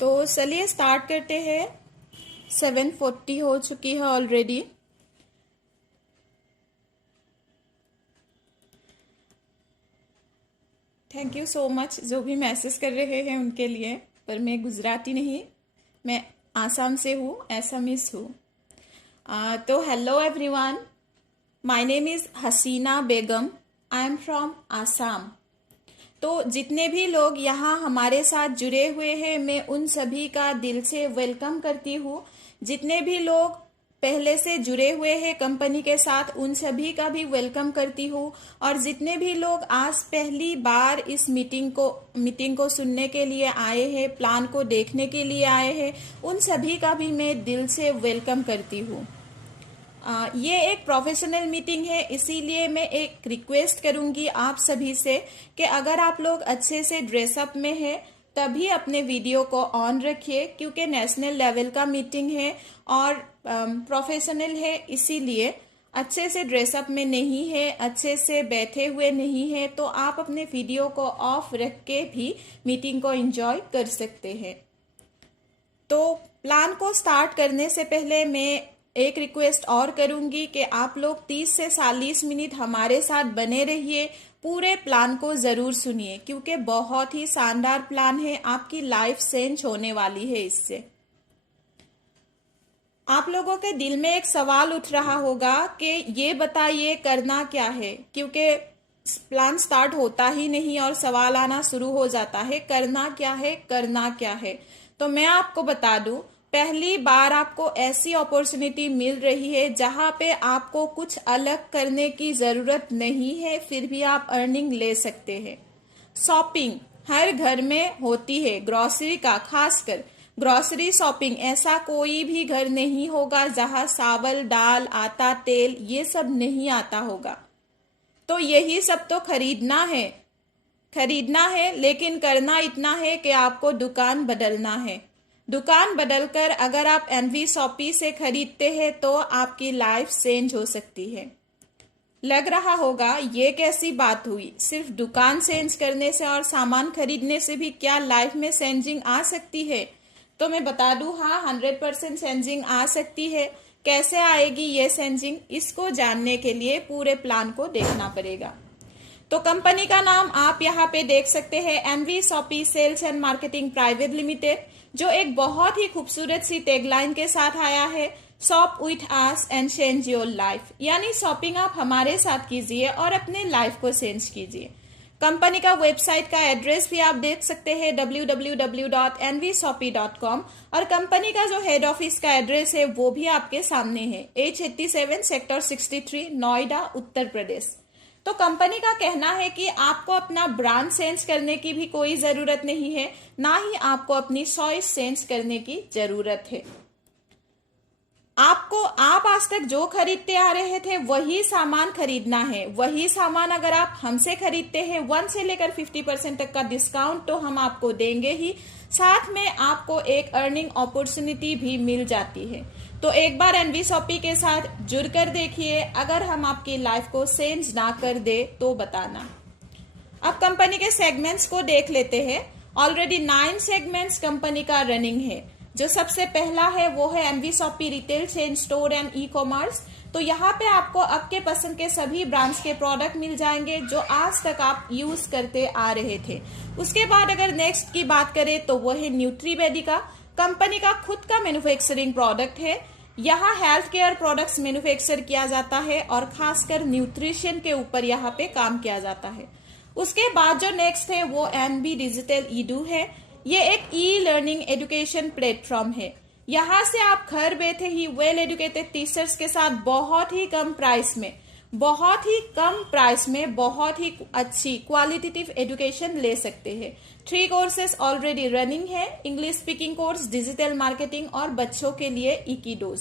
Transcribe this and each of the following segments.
तो चलिए स्टार्ट करते हैं। 7:40 हो चुकी है already. Thank you so much जो भी मैसेज कर रहे हैं उनके लिए। पर मैं गुजराती नहीं, मैं आसाम से हूँ, एसामीज हूँ। तो hello everyone, my name is Hasina Begum, I am from Assam. तो जितने भी लोग यहाँ हमारे साथ जुड़े हुए हैं, मैं उन सभी का दिल से वेलकम करती हूँ। जितने भी लोग पहले से जुड़े हुए हैं कंपनी के साथ, उन सभी का भी वेलकम करती हूँ। और जितने भी लोग आज पहली बार इस मीटिंग को सुनने के लिए आए हैं, प्लान को देखने के लिए आए हैं, उन सभी का भी मैं दिल से वेलकम करती हूँ। ये एक प्रोफेशनल मीटिंग है, इसीलिए मैं एक रिक्वेस्ट करूंगी आप सभी से कि अगर आप लोग अच्छे से ड्रेसअप में हैं तभी अपने वीडियो को ऑन रखिए, क्योंकि नेशनल लेवल का मीटिंग है और प्रोफेशनल है। इसीलिए अच्छे से ड्रेसअप में नहीं है, अच्छे से बैठे हुए नहीं है, तो आप अपने वीडियो को ऑफ रख के भी मीटिंग को एंजॉय कर सकते हैं। तो प्लान को स्टार्ट करने से पहले मैं एक रिक्वेस्ट और करूंगी कि आप लोग 30 से 40 मिनट हमारे साथ बने रहिए, पूरे प्लान को जरूर सुनिए, क्योंकि बहुत ही शानदार प्लान है, आपकी लाइफ चेंज होने वाली है इससे। आप लोगों के दिल में एक सवाल उठ रहा होगा कि ये बताइए करना क्या है, क्योंकि प्लान स्टार्ट होता ही नहीं और सवाल आना शुरू हो जाता है, करना क्या है, करना क्या है। तो मैं आपको बता दूं, पहली बार आपको ऐसी अपॉर्चुनिटी मिल रही है जहां पे आपको कुछ अलग करने की जरूरत नहीं है, फिर भी आप अर्निंग ले सकते हैं। शॉपिंग हर घर में होती है, ग्रोसरी का खासकर ग्रोसरी शॉपिंग, ऐसा कोई भी घर नहीं होगा जहां चावल, दाल, आटा, तेल ये सब नहीं आता होगा। तो यही सब तो खरीदना है, लेकिन करना इतना है कि आपको दुकान बदलना है। दुकान बदलकर अगर आप एनवी शॉपी से खरीदते हैं तो आपकी लाइफ चेंज हो सकती है। लग रहा होगा ये कैसी बात हुई, सिर्फ दुकान चेंज करने से और सामान खरीदने से भी क्या लाइफ में चेंजिंग आ सकती है? तो मैं बता दूं, हाँ 100% चेंजिंग आ सकती है। कैसे आएगी ये चेंजिंग, इसको जानने के लिए पूरे प्लान को देखना पड़ेगा। तो कंपनी का नाम आप यहाँ पे देख सकते हैं, NV Shoppy sales and marketing private limited, जो एक बहुत ही खूबसूरत सी टैगलाइन के साथ आया है, shop with us and change your life. यानी शॉपिंग आप हमारे साथ कीजिए और अपने लाइफ को चेंज कीजिए। कंपनी का वेबसाइट का एड्रेस भी आप देख सकते हैं, www.nvshopee.com, और कंपनी का जो हेड ऑफिस का एड्रेस है वो भी आपके सामने है, H87 सेक्टर 63 नोएडा उत्तर प्रदेश। तो कंपनी का कहना है कि आपको अपना ब्रांड चेंज करने की भी कोई जरूरत नहीं है, ना ही आपको अपनी चॉइस चेंज करने की जरूरत है। आप आज तक जो खरीदते आ रहे थे वही सामान खरीदना है। वही सामान अगर आप हमसे खरीदते हैं, 1 से लेकर 50% तक का डिस्काउंट तो हम आपको देंगे ही, साथ में आपको एक अर्निंग अपॉर्चुनिटी भी मिल जाती है। तो एक बार एनवी शॉपी के साथ जुड़कर देखिए, अगर हम आपकी लाइफ को चेंज ना कर दे तो बताना। अब कंपनी के सेगमेंट्स को देख लेते हैं। ऑलरेडी 9 सेगमेंट्स कंपनी का रनिंग है। जो सबसे पहला है वो है NV Shoppy retail chain store and e commerce. तो यहाँ पे आपको आपके पसंद के सभी ब्रांड्स के प्रोडक्ट मिल जाएंगे जो आज तक आप यूज करते आ रहे थे। उसके बाद अगर नेक्स्ट की बात करें तो वो है न्यूट्रीवेदिका, कंपनी का खुद का मैन्युफैक्चरिंग प्रोडक्ट है। यहाँ हेल्थ केयर प्रोडक्ट्स मैन्युफैक्चर किया जाता है और खासकर न्यूट्रिशन के ऊपर यहाँ पे काम किया जाता है। उसके बाद जो नेक्स्ट है वो एनबी डिजिटल ईडू है। ये एक ई लर्निंग एजुकेशन प्लेटफॉर्म है। यहाँ से आप घर बैठे ही वेल एजुकेटेड टीचर्स के साथ बहुत ही कम प्राइस में बहुत ही अच्छी क्वालिटेटिव एजुकेशन ले सकते हैं। 3 कोर्सेज ऑलरेडी रनिंग है, English speaking course, digital marketing और बच्चों के लिए इकीडोज।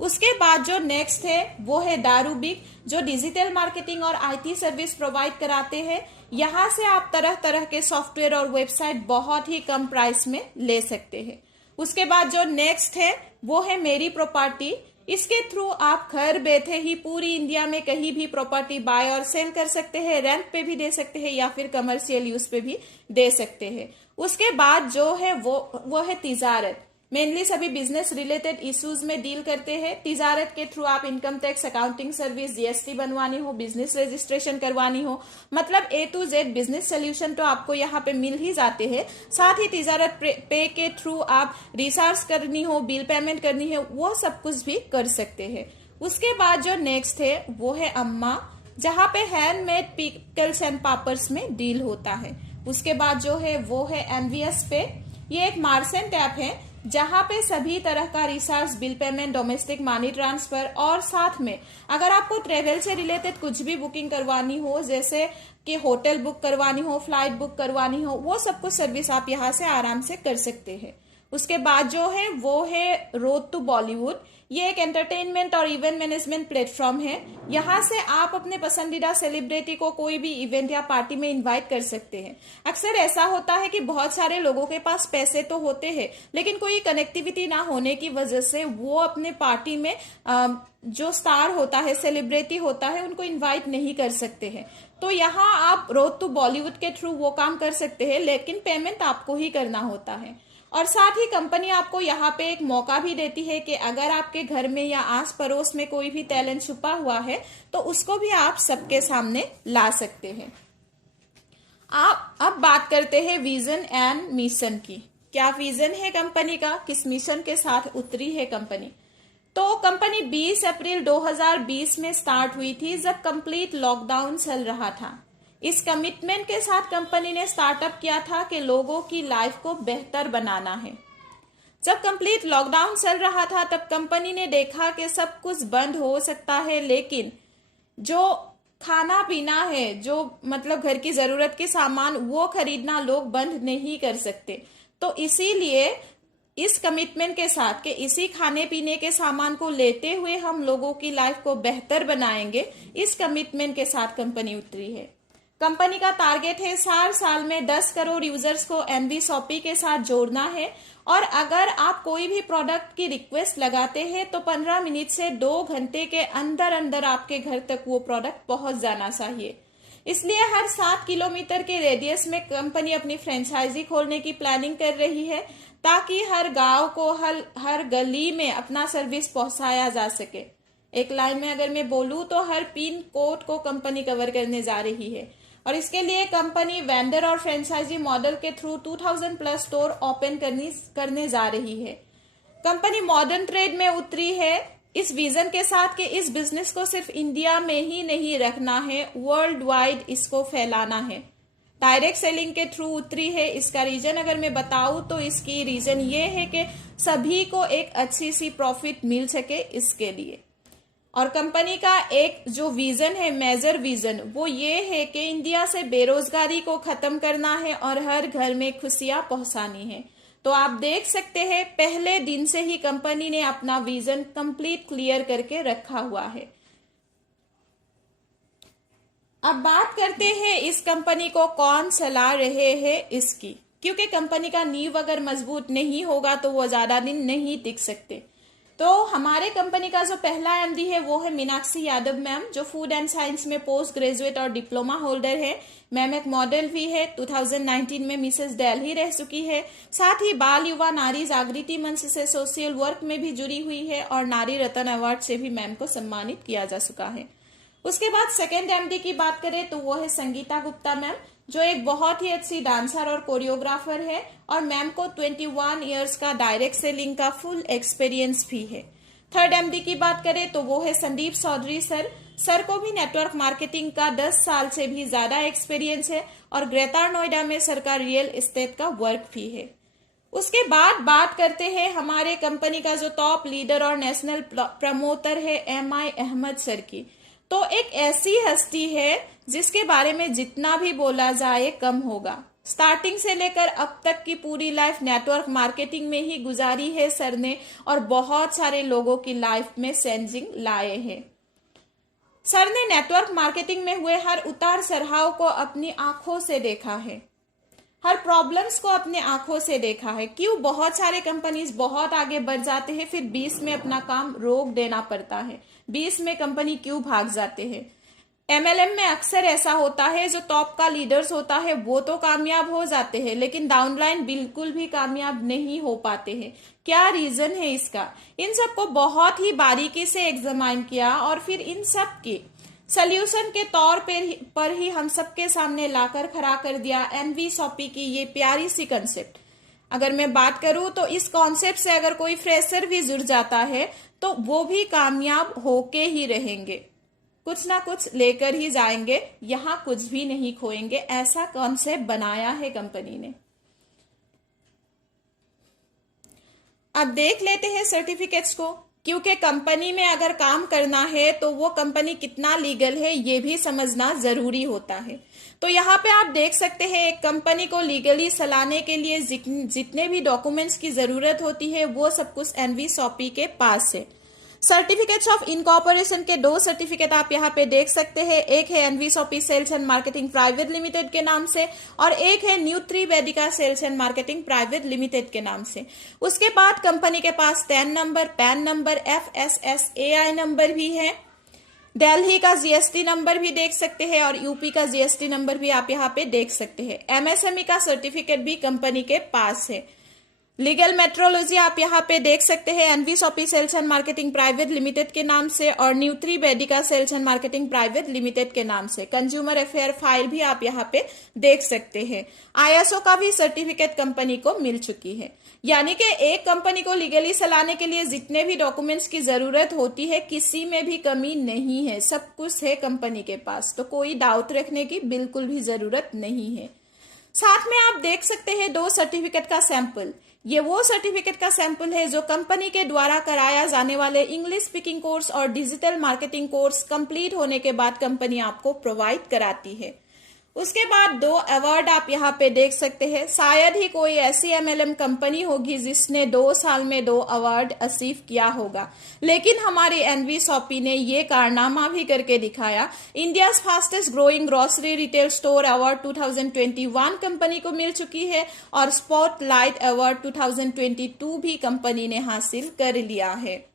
उसके बाद जो नेक्स्ट है वो है दारूबिक, जो डिजिटल मार्केटिंग और आईटी सर्विस प्रोवाइड कराते हैं। यहाँ से आप तरह तरह के सॉफ्टवेयर और वेबसाइट बहुत ही कम प्राइस में ले सकते हैं। उसके बाद जो नेक्स्ट है वो है मेरी प्रॉपर्टी। इसके थ्रू आप घर बैठे ही पूरी इंडिया में कहीं भी प्रॉपर्टी बाय और सेल कर सकते हैं, रेंट पे भी दे सकते हैं या फिर कमर्शियल यूज पे भी दे सकते हैं। उसके बाद जो है वो है तिजारत। मेनली सभी बिजनेस रिलेटेड इश्यूज में डील करते हैं। तिजारत के थ्रू आप income tax, accounting service, GST बनवानी हो, बिजनेस रजिस्ट्रेशन करवानी हो, मतलब A to Z business solution तो आपको यहाँ पे मिल ही जाते हैं। साथ ही तिजारत पे के थ्रू आप रिचार्ज करनी हो, बिल पेमेंट करनी है, वो सब कुछ भी कर सकते हैं। उसके बाद जो नेक्स्ट है वो है अम्मा, जहाँ पे हैंडमेड पिकल्स एंड पापर्स में डील होता है। उसके बाद जो है वो है एनवीएस पे। ये एक मार्सेंट ऐप है जहां पे सभी तरह का recharge, bill payment, domestic money transfer और साथ में अगर आपको ट्रेवल से रिलेटेड कुछ भी बुकिंग करवानी हो, जैसे कि होटल बुक करवानी हो, फ्लाइट बुक करवानी हो, वो सब कुछ सर्विस आप यहाँ से आराम से कर सकते हैं। उसके बाद जो है वो है रोड टू बॉलीवुड। ये एक एंटरटेनमेंट और इवेंट मैनेजमेंट प्लेटफॉर्म है। यहाँ से आप अपने पसंदीदा सेलिब्रिटी को कोई भी इवेंट या पार्टी में इनवाइट कर सकते हैं। अक्सर ऐसा होता है कि बहुत सारे लोगों के पास पैसे तो होते हैं, लेकिन कोई कनेक्टिविटी ना होने की वजह से वो अपने पार्टी में जो स्टार होता है, सेलिब्रिटी होता है, उनको इन्वाइट नहीं कर सकते हैं। तो यहाँ आप रोड टू बॉलीवुड के थ्रू वो काम कर सकते हैं, लेकिन पेमेंट आपको ही करना होता है। और साथ ही कंपनी आपको यहाँ पे एक मौका भी देती है कि अगर आपके घर में या आस पड़ोस में कोई भी टैलेंट छुपा हुआ है तो उसको भी आप सबके सामने ला सकते हैं। आप अब बात करते हैं विजन एंड मिशन की। क्या विजन है कंपनी का, किस मिशन के साथ उतरी है कंपनी? तो कंपनी 20 अप्रैल 2020 में स्टार्ट हुई थी, जब कंप्लीट लॉकडाउन चल रहा था। इस कमिटमेंट के साथ कंपनी ने स्टार्टअप किया था कि लोगों की लाइफ को बेहतर बनाना है। जब कंप्लीट लॉकडाउन चल रहा था तब कंपनी ने देखा कि सब कुछ बंद हो सकता है, लेकिन जो खाना पीना है, जो मतलब घर की जरूरत के सामान, वो खरीदना लोग बंद नहीं कर सकते। तो इसीलिए इस कमिटमेंट के साथ कि इसी खाने पीने के सामान को लेते हुए हम लोगों की लाइफ को बेहतर बनाएंगे, इस कमिटमेंट के साथ कंपनी उतरी है। कंपनी का टारगेट है 4 साल में 10 करोड़ यूजर्स को एमवी शॉपी के साथ जोड़ना है। और अगर आप कोई भी प्रोडक्ट की रिक्वेस्ट लगाते हैं तो 15 मिनट से 2 घंटे के अंदर अंदर आपके घर तक वो प्रोडक्ट पहुंच जाना चाहिए। इसलिए हर 7 किलोमीटर के रेडियस में कंपनी अपनी फ्रेंचाइजी खोलने की प्लानिंग कर रही है, ताकि हर गांव को, हर गली में अपना सर्विस पहुंचाया जा सके। एक लाइन में अगर मैं बोलूं तो हर पिन कोड को कंपनी कवर करने जा रही है। और इसके लिए कंपनी वेंडर और फ्रेंचाइजी मॉडल के थ्रू 2000 प्लस स्टोर ओपन करने जा रही है। कंपनी मॉडर्न ट्रेड में उतरी है इस विजन के साथ कि इस बिजनेस को सिर्फ इंडिया में ही नहीं रखना है, वर्ल्ड वाइड इसको फैलाना है। डायरेक्ट सेलिंग के थ्रू उतरी है। इसका रीजन अगर मैं बताऊं तो इसकी रीजन ये है कि सभी को एक अच्छी सी प्रॉफिट मिल सके, इसके लिए। और कंपनी का एक जो विजन है, मेजर विजन, वो ये है कि इंडिया से बेरोजगारी को खत्म करना है और हर घर में खुशियां पहुंचानी है। तो आप देख सकते हैं पहले दिन से ही कंपनी ने अपना विजन कंप्लीट क्लियर करके रखा हुआ है। अब बात करते हैं इस कंपनी को कौन चला रहे हैं इसकी, क्योंकि कंपनी का नींव अगर मजबूत नहीं होगा तो वो ज्यादा दिन नहीं टिक सकते। तो हमारे कंपनी का जो पहला एमडी है वो है मीनाक्षी यादव मैम, जो फूड एंड साइंस में पोस्ट ग्रेजुएट और डिप्लोमा होल्डर है। मैम एक मॉडल भी है, 2019 में मिसेस दिल्ली रह चुकी है। साथ ही बाल युवा नारी जागृति मंच से सोशल वर्क में भी जुड़ी हुई है और नारी रत्न अवार्ड से भी मैम को सम्मानित किया जा चुका है। उसके बाद सेकेंड एमडी की बात करें तो वो है संगीता गुप्ता मैम, जो एक बहुत ही अच्छी डांसर और कोरियोग्राफर है और मैम को 21 इयर्स का डायरेक्ट सेलिंग का फुल एक्सपीरियंस भी है। थर्ड एमडी की बात करें तो वो है संदीप चौधरी सर को भी नेटवर्क मार्केटिंग का 10 साल से भी ज्यादा एक्सपीरियंस है और ग्रेटर नोएडा में सरकार रियल एस्टेट का वर्क भी है। उसके बाद बात करते हैं हमारे कंपनी का जो टॉप लीडर और नेशनल प्रमोटर है MI अहमद सर की। तो एक ऐसी हस्ती है जिसके बारे में जितना भी बोला जाए कम होगा। स्टार्टिंग से लेकर अब तक की पूरी लाइफ नेटवर्क मार्केटिंग में ही गुजारी है सर ने और बहुत सारे लोगों की लाइफ में चेंजिंग लाए हैं। सर ने नेटवर्क मार्केटिंग में हुए हर उतार चढ़ाव को अपनी आंखों से देखा है। हर प्रॉब्लम्स को अपने आंखों से देखा है। क्यों बहुत सारे कंपनीज बहुत आगे बढ़ जाते हैं, फिर 20 में अपना काम रोक देना पड़ता है, 20 में कंपनी क्यों भाग जाते हैं। एमएलएम में अक्सर ऐसा होता है, जो टॉप का लीडर्स होता है वो तो कामयाब हो जाते हैं, लेकिन डाउनलाइन बिल्कुल भी कामयाब नहीं हो पाते हैं। क्या रीजन है इसका? इन सबको बहुत ही बारीकी से एग्जामाइन किया और फिर इन सब की सोल्यूशन के तौर पर ही हम सबके सामने लाकर खड़ा कर दिया एनवी सॉपी की ये प्यारी सी कंसेप्ट। अगर मैं बात करूं तो इस कॉन्सेप्ट से अगर कोई फ्रेशर भी जुड़ जाता है तो वो भी कामयाब होके ही रहेंगे, कुछ ना कुछ लेकर ही जाएंगे, यहां कुछ भी नहीं खोएंगे। ऐसा कॉन्सेप्ट बनाया है कंपनी ने। अब देख लेते हैं सर्टिफिकेट्स को, क्योंकि कंपनी में अगर काम करना है तो वो कंपनी कितना लीगल है ये भी समझना जरूरी होता है। तो यहाँ पे आप देख सकते हैं एक कंपनी को लीगली चलाने के लिए जितने भी डॉक्यूमेंट्स की जरूरत होती है वो सब कुछ एनवी सॉपी के पास है। सर्टिफिकेट्स ऑफ इनकॉर्पोरेशन के 2 सर्टिफिकेट आप यहाँ पे देख सकते हैं। एक है NV soppy sales and marketing private limited के नाम से और एक है Nutri Vedika sales and marketing private limited के नाम से। उसके बाद कंपनी के पास TAN number, PAN number, FSSAI number भी है। दिल्ली का जीएसटी नंबर भी देख सकते हैं और यूपी का जीएसटी नंबर भी आप यहाँ पे देख सकते हैं। एमएसएमई का सर्टिफिकेट भी कंपनी के पास है। लीगल मेट्रोलॉजी आप यहाँ पे देख सकते हैं NV soppy sales and marketing private limited के नाम से और Nutri Vedika sales and marketing private limited के नाम से। कंज्यूमर अफेयर फाइल भी आप यहाँ पे देख सकते हैं। आईएसओ का भी सर्टिफिकेट कंपनी को मिल चुकी है। यानी कि एक कंपनी को लीगली चलाने के लिए जितने भी डॉक्यूमेंट्स की जरूरत होती है किसी में भी कमी नहीं है, सब कुछ है कंपनी के पास, तो कोई डाउट रखने की बिल्कुल भी जरूरत नहीं है। साथ में आप देख सकते हैं 2 सर्टिफिकेट का सैंपल। ये वो सर्टिफिकेट का सैंपल है जो कंपनी के द्वारा कराया जाने वाले इंग्लिश स्पीकिंग कोर्स और डिजिटल मार्केटिंग कोर्स कंप्लीट होने के बाद कंपनी आपको प्रोवाइड कराती है। उसके बाद 2 अवार्ड आप यहाँ पे देख सकते हैं। शायद ही कोई ऐसी एमएलएम कंपनी होगी जिसने 2 साल में 2 अवार्ड अचीव किया होगा, लेकिन हमारी एनवी सॉपी ने ये कारनामा भी करके दिखाया। India fastest growing grocery retail store award 2021 company को मिल चुकी है और स्पॉटलाइट अवार्ड 2022 भी कंपनी ने हासिल कर लिया है।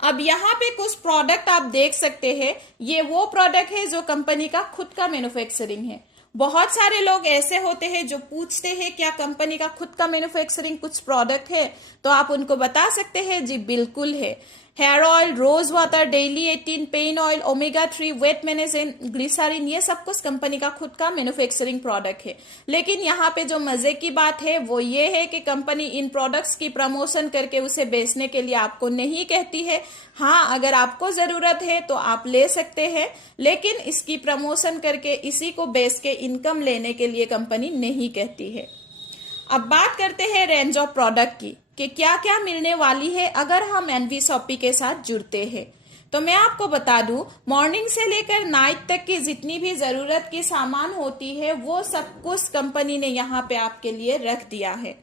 अब यहाँ पे कुछ प्रोडक्ट आप देख सकते हैं, ये वो प्रोडक्ट है जो कंपनी का खुद का मैन्युफैक्चरिंग है। बहुत सारे लोग ऐसे होते हैं जो पूछते हैं क्या कंपनी का खुद का मैन्युफैक्चरिंग कुछ प्रोडक्ट है, तो आप उनको बता सकते हैं जी बिल्कुल है। Hair oil, rose water, daily 18, pain oil, omega 3, weight management, glycerine, ये सब कुछ कंपनी का खुद का मैन्युफैक्चरिंग प्रोडक्ट है। लेकिन यहाँ पे जो मजे की बात है वो ये है कि कंपनी इन प्रोडक्ट्स की प्रमोशन करके उसे बेचने के लिए आपको नहीं कहती है। हाँ, अगर आपको जरूरत है तो आप ले सकते हैं, लेकिन इसकी प्रमोशन करके इसी को बेच के इनकम लेने के लिए कंपनी नहीं कहती है। अब बात करते हैं रेंज ऑफ प्रोडक्ट की कि क्या क्या मिलने वाली है अगर हम एनवी सॉपी के साथ जुड़ते हैं। तो मैं आपको बता दूं, मॉर्निंग से लेकर नाइट तक की जितनी भी जरूरत की सामान होती है वो सब कुछ कंपनी ने यहाँ पे आपके लिए रख दिया है।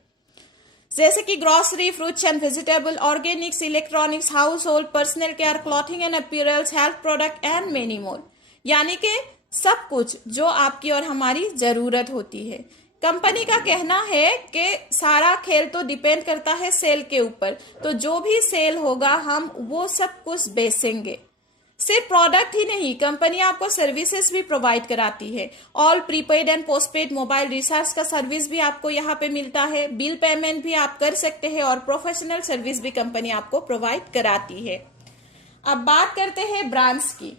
जैसे कि grocery, fruits and vegetable, Organics, electronics, house hold, personal care, clothing and appearance, health product and many more. यानी कि सब कुछ जो आपकी और हमारी जरूरत होती है। कंपनी का कहना है कि सारा खेल तो डिपेंड करता है सेल के ऊपर, तो जो भी सेल होगा हम वो सब कुछ बेचेंगे। सिर्फ प्रोडक्ट ही नहीं, कंपनी आपको सर्विसेज भी प्रोवाइड कराती है। All prepaid and postpaid mobile recharge का सर्विस भी आपको यहाँ पे मिलता है। बिल पेमेंट भी आप कर सकते हैं और प्रोफेशनल सर्विस भी कंपनी आपको प्रोवाइड कराती है। अब बात करते हैं ब्रांड्स की,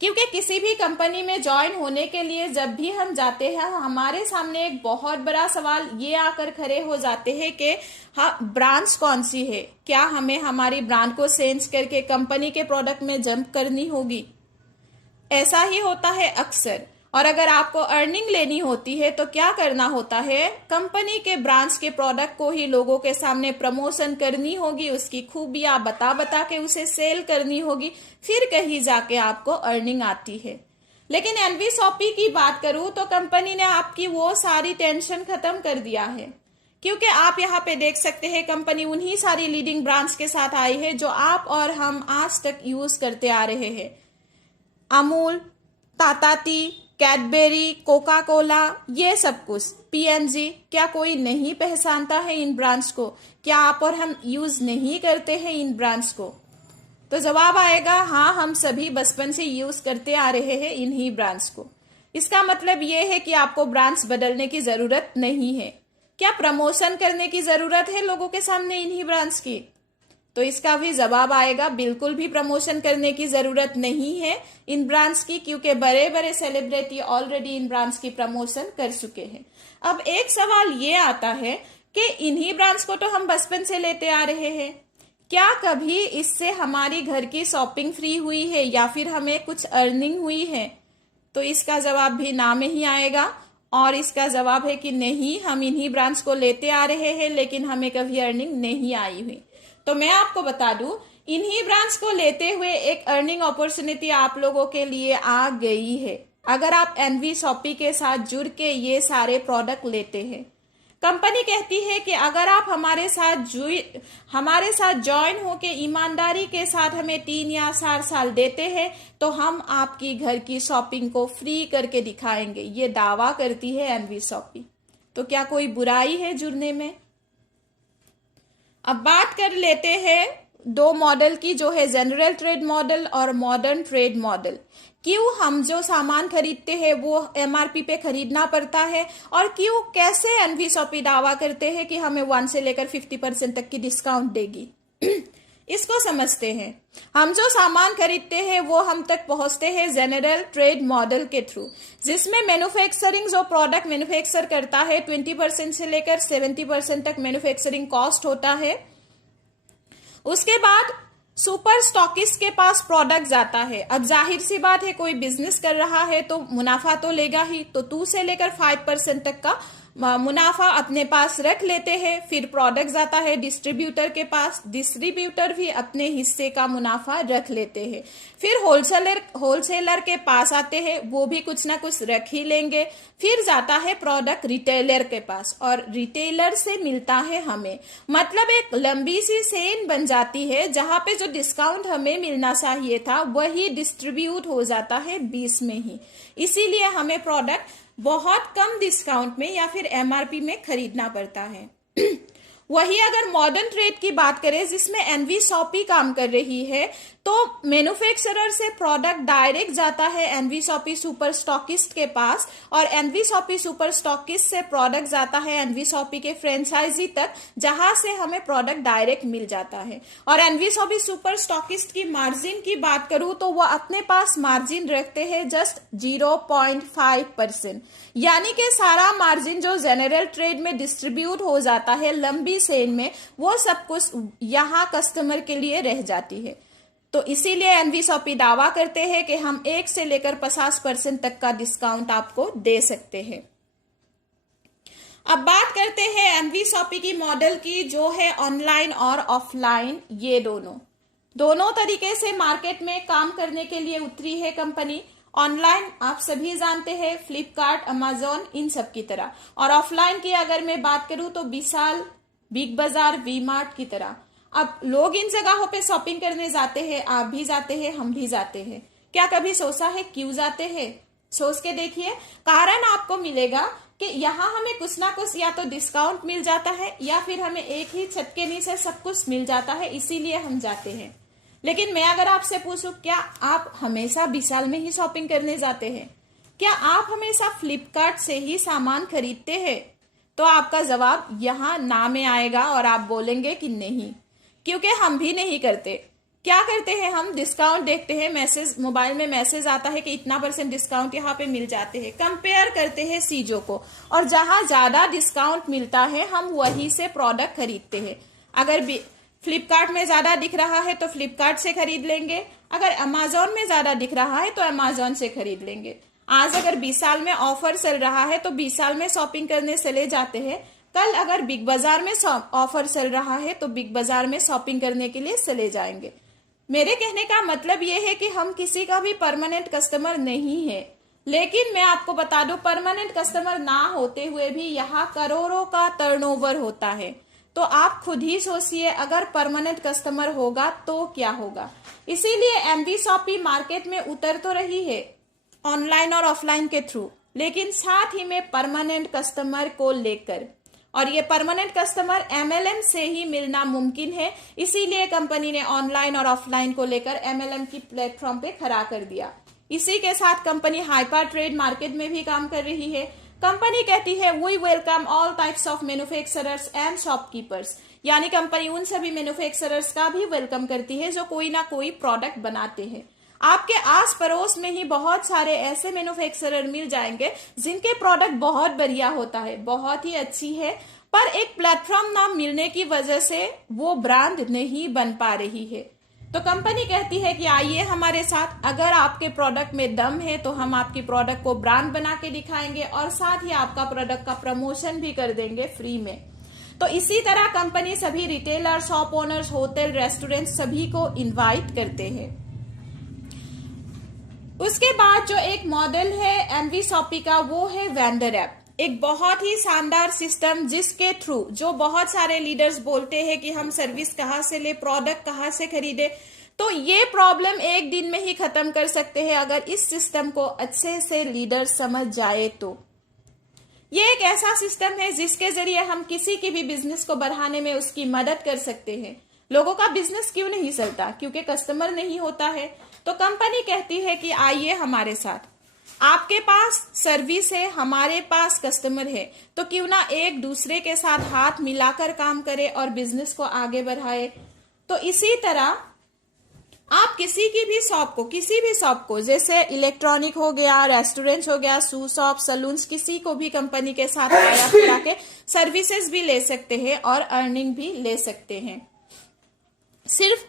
क्योंकि किसी भी कंपनी में ज्वाइन होने के लिए जब भी हम जाते हैं हमारे सामने एक बहुत बड़ा सवाल ये आकर खड़े हो जाते हैं कि हाँ, ब्रांच कौन सी है, क्या हमें हमारी ब्रांड को चेंज करके कंपनी के प्रोडक्ट में जंप करनी होगी। ऐसा ही होता है अक्सर। और अगर आपको अर्निंग लेनी होती है तो क्या करना होता है, कंपनी के ब्रांच के प्रोडक्ट को ही लोगों के सामने प्रमोशन करनी होगी, उसकी खूबियां बता बता के उसे सेल करनी होगी, फिर कहीं जाके आपको अर्निंग आती है। लेकिन एनवी सॉपी की बात करूं तो कंपनी ने आपकी वो सारी टेंशन खत्म कर दिया है, क्योंकि आप यहाँ पे देख सकते हैं कंपनी उन्हीं सारी लीडिंग ब्रांड्स के साथ आई है जो आप और हम आज तक यूज करते आ रहे हैं। Amul, Tata T, Cadbury, Coca Cola, ये सब कुछ, पीएनजी, क्या कोई नहीं पहचानता है इन ब्रांड्स को? क्या आप और हम यूज नहीं करते हैं इन ब्रांड्स को? तो जवाब आएगा हाँ, हम सभी बचपन से यूज करते आ रहे हैं इन्हीं ब्रांड्स को। इसका मतलब ये है कि आपको ब्रांड्स बदलने की जरूरत नहीं है। क्या प्रमोशन करने की जरूरत है लोगों के सामने इन्हीं ब्रांड्स की? तो इसका भी जवाब आएगा बिल्कुल भी प्रमोशन करने की जरूरत नहीं है इन ब्रांड्स की, क्योंकि बड़े बड़े सेलिब्रिटी ऑलरेडी इन ब्रांड्स की प्रमोशन कर चुके हैं। अब एक सवाल ये आता है कि इन्हीं ब्रांड्स को तो हम बचपन से लेते आ रहे हैं, क्या कभी इससे हमारी घर की शॉपिंग फ्री हुई है या फिर हमें कुछ अर्निंग हुई है? तो इसका जवाब भी ना में ही आएगा, और इसका जवाब है कि नहीं, हम इन्हीं ब्रांड्स को लेते आ रहे हैं लेकिन हमें कभी अर्निंग नहीं आई हुई। तो मैं आपको बता दूं, इन्हीं ब्रांड्स को लेते हुए एक अर्निंग अपॉर्चुनिटी आप लोगों के लिए आ गई है अगर आप एनवी शॉपी के साथ जुड़ के ये सारे प्रोडक्ट लेते हैं। कंपनी कहती है कि अगर आप हमारे साथ ज्वाइन होके ईमानदारी के साथ हमें 3 या 4 साल देते हैं तो हम आपकी घर की शॉपिंग को फ्री करके दिखाएंगे, ये दावा करती है एनवी शॉपी। तो क्या कोई बुराई है जुड़ने में? अब बात कर लेते हैं 2 मॉडल की, जो है जनरल ट्रेड मॉडल और मॉडर्न ट्रेड मॉडल। क्यों हम जो सामान खरीदते हैं वो एमआरपी पे खरीदना पड़ता है, और क्यों कैसे एनवी शॉपी दावा करते हैं कि हमें 1 से लेकर 50% तक की डिस्काउंट देगी। इसको समझते हैं। हम जो सामान खरीदते हैं वो हम तक पहुंचते हैं जनरल ट्रेड मॉडल के थ्रू, जिसमें मैन्युफैक्चरिंग जो प्रोडक्ट मैन्युफैक्चर करता है 20% से लेकर 70% तक मैन्युफैक्चरिंग कॉस्ट होता है। उसके बाद सुपर स्टॉकिस्ट के पास प्रोडक्ट जाता है। अब जाहिर सी बात है, कोई बिजनेस कर रहा है तो मुनाफा तो लेगा ही, तो 2 से लेकर 5% तक का मुनाफा अपने पास रख लेते हैं। फिर प्रोडक्ट जाता है डिस्ट्रीब्यूटर के पास, डिस्ट्रीब्यूटर भी अपने हिस्से का मुनाफा रख लेते हैं। फिर होलसेलर के पास आते हैं, वो भी कुछ ना कुछ रख ही लेंगे। फिर जाता है प्रोडक्ट रिटेलर के पास, और रिटेलर से मिलता है हमें। मतलब एक लंबी सी चेन बन जाती है, जहां पे जो डिस्काउंट हमें मिलना चाहिए था वही डिस्ट्रीब्यूट हो जाता है 20 में ही। इसीलिए हमें प्रोडक्ट बहुत कम डिस्काउंट में या फिर एमआरपी में खरीदना पड़ता है। वही अगर मॉडर्न ट्रेड की बात करें, जिसमें एनवी शॉपी काम कर रही है, तो मैन्युफैक्चरर से प्रोडक्ट डायरेक्ट जाता है एनवी शॉपी सुपर स्टॉकिस्ट के पास, और एनवी शॉपी सुपर स्टॉकिस्ट से प्रोडक्ट जाता है एनवी शॉपी के फ्रेंचाइजी तक, जहां से हमें प्रोडक्ट डायरेक्ट मिल जाता है। और एनवी शॉपी सुपर स्टॉकिस्ट की मार्जिन की बात करूं तो वो अपने पास मार्जिन रखते हैं जस्ट 0.5%, यानी कि सारा मार्जिन जो जनरल ट्रेड में डिस्ट्रीब्यूट हो जाता है लंबी चेन में, वो सब कुछ यहाँ कस्टमर के लिए रह जाती है। तो इसीलिए एनवी शॉपी दावा करते हैं कि हम 1 से लेकर 50% तक का डिस्काउंट आपको दे सकते हैं। अब बात करते हैं एनवी शॉपी की मॉडल की, जो है ऑनलाइन और ऑफलाइन, ये दोनों तरीके से मार्केट में काम करने के लिए उतरी है कंपनी। ऑनलाइन आप सभी जानते हैं, फ्लिपकार्ट, अमेजोन, इन सब की तरह। और ऑफलाइन की अगर मैं बात करूं तो विशाल, बिग बाजार, वी मार्ट की तरह। अब लोग इन जगहों पे शॉपिंग करने जाते हैं, आप भी जाते हैं, हम भी जाते हैं। क्या कभी सोचा है क्यों जाते हैं? सोच के देखिए, कारण आपको मिलेगा कि यहाँ हमें कुछ ना कुछ या तो डिस्काउंट मिल जाता है या फिर हमें एक ही छत के नीचे सब कुछ मिल जाता है, इसीलिए हम जाते हैं। लेकिन मैं अगर आपसे पूछूं, क्या आप हमेशा विशाल में ही शॉपिंग करने जाते हैं? क्या आप हमेशा फ्लिपकार्ट से ही सामान खरीदते हैं? तो आपका जवाब यहाँ ना में आएगा और आप बोलेंगे कि नहीं, क्योंकि हम भी नहीं करते। क्या करते हैं हम? डिस्काउंट देखते हैं, मैसेज, मोबाइल में मैसेज आता है कि इतना % डिस्काउंट यहाँ पे मिल जाते हैं, कंपेयर करते हैं चीजों को, और जहां ज्यादा डिस्काउंट मिलता है हम वहीं से प्रोडक्ट खरीदते हैं। अगर फ्लिपकार्ट में ज्यादा दिख रहा है तो फ्लिपकार्ट से खरीद लेंगे, अगर अमेजोन में ज्यादा दिख रहा है तो अमेजोन से खरीद लेंगे। आज अगर विशाल में ऑफर चल रहा है तो विशाल में शॉपिंग करने चले जाते हैं। कल अगर बिग बाजार में ऑफर चल रहा है तो बिग बाजार में शॉपिंग करने के लिए चले जाएंगे। मेरे कहने का मतलब ये है कि हम किसी का भी परमानेंट कस्टमर नहीं है, लेकिन मैं आपको बता दूं, परमानेंट कस्टमर ना होते हुए भी यहाँ करोड़ों का टर्नओवर होता है। तो आप खुद ही सोचिए, अगर परमानेंट कस्टमर होगा तो क्या होगा। इसीलिए एनवी शॉपी मार्केट में उतर तो रही है, ऑनलाइन और ऑफलाइन के थ्रू, लेकिन साथ ही में परमानेंट कस्टमर को लेकर, और ये परमानेंट कस्टमर MLM से ही मिलना मुमकिन है। इसीलिए कंपनी ने ऑनलाइन और ऑफलाइन को लेकर MLM की प्लेटफॉर्म पे खड़ा कर दिया। इसी के साथ कंपनी हाइपर ट्रेड मार्केट में भी काम कर रही है। कंपनी कहती है we welcome all types of manufacturers and shopkeepers, यानी कंपनी उन सभी मैन्युफैक्चरर्स का भी वेलकम करती है जो कोई ना कोई प्रोडक्ट बनाते हैं। आपके आस पड़ोस में ही बहुत सारे ऐसे मैन्युफैक्चरर मिल जाएंगे जिनके प्रोडक्ट बहुत बढ़िया होता है, बहुत ही अच्छी है, पर एक प्लेटफॉर्म ना मिलने की वजह से वो ब्रांड नहीं बन पा रही है। तो कंपनी कहती है कि आइए हमारे साथ, अगर आपके प्रोडक्ट में दम है तो हम आपकी प्रोडक्ट को ब्रांड बना के दिखाएंगे और साथ ही आपका प्रोडक्ट का प्रमोशन भी कर देंगे फ्री में। तो इसी तरह कंपनी सभी retailer, shop owners, hotel, restaurant सभी को इनवाइट करते हैं। उसके बाद जो एक मॉडल है एमवी शॉपी का, वो है वेंडर ऐप। एक बहुत ही शानदार सिस्टम जिसके थ्रू जो बहुत सारे लीडर्स बोलते हैं कि हम सर्विस कहाँ से ले, प्रोडक्ट कहाँ से खरीदे, तो ये प्रॉब्लम एक दिन में ही खत्म कर सकते हैं अगर इस सिस्टम को अच्छे से लीडर समझ जाए तो। ये एक ऐसा सिस्टम है जिसके जरिए हम किसी की भी बिजनेस को बढ़ाने में उसकी मदद कर सकते हैं। लोगों का बिजनेस क्यों नहीं चलता? क्योंकि कस्टमर नहीं होता है। तो कंपनी कहती है कि आइए हमारे साथ, आपके पास सर्विस है, हमारे पास कस्टमर है, तो क्यों ना एक दूसरे के साथ हाथ मिलाकर काम करें और बिजनेस को आगे बढ़ाए। तो इसी तरह आप किसी भी शॉप को जैसे इलेक्ट्रॉनिक हो गया, रेस्टोरेंट हो गया, शू शॉप, सलून्स, किसी को भी कंपनी के साथ आया करा के सर्विसेज भी ले सकते हैं और अर्निंग भी ले सकते हैं। सिर्फ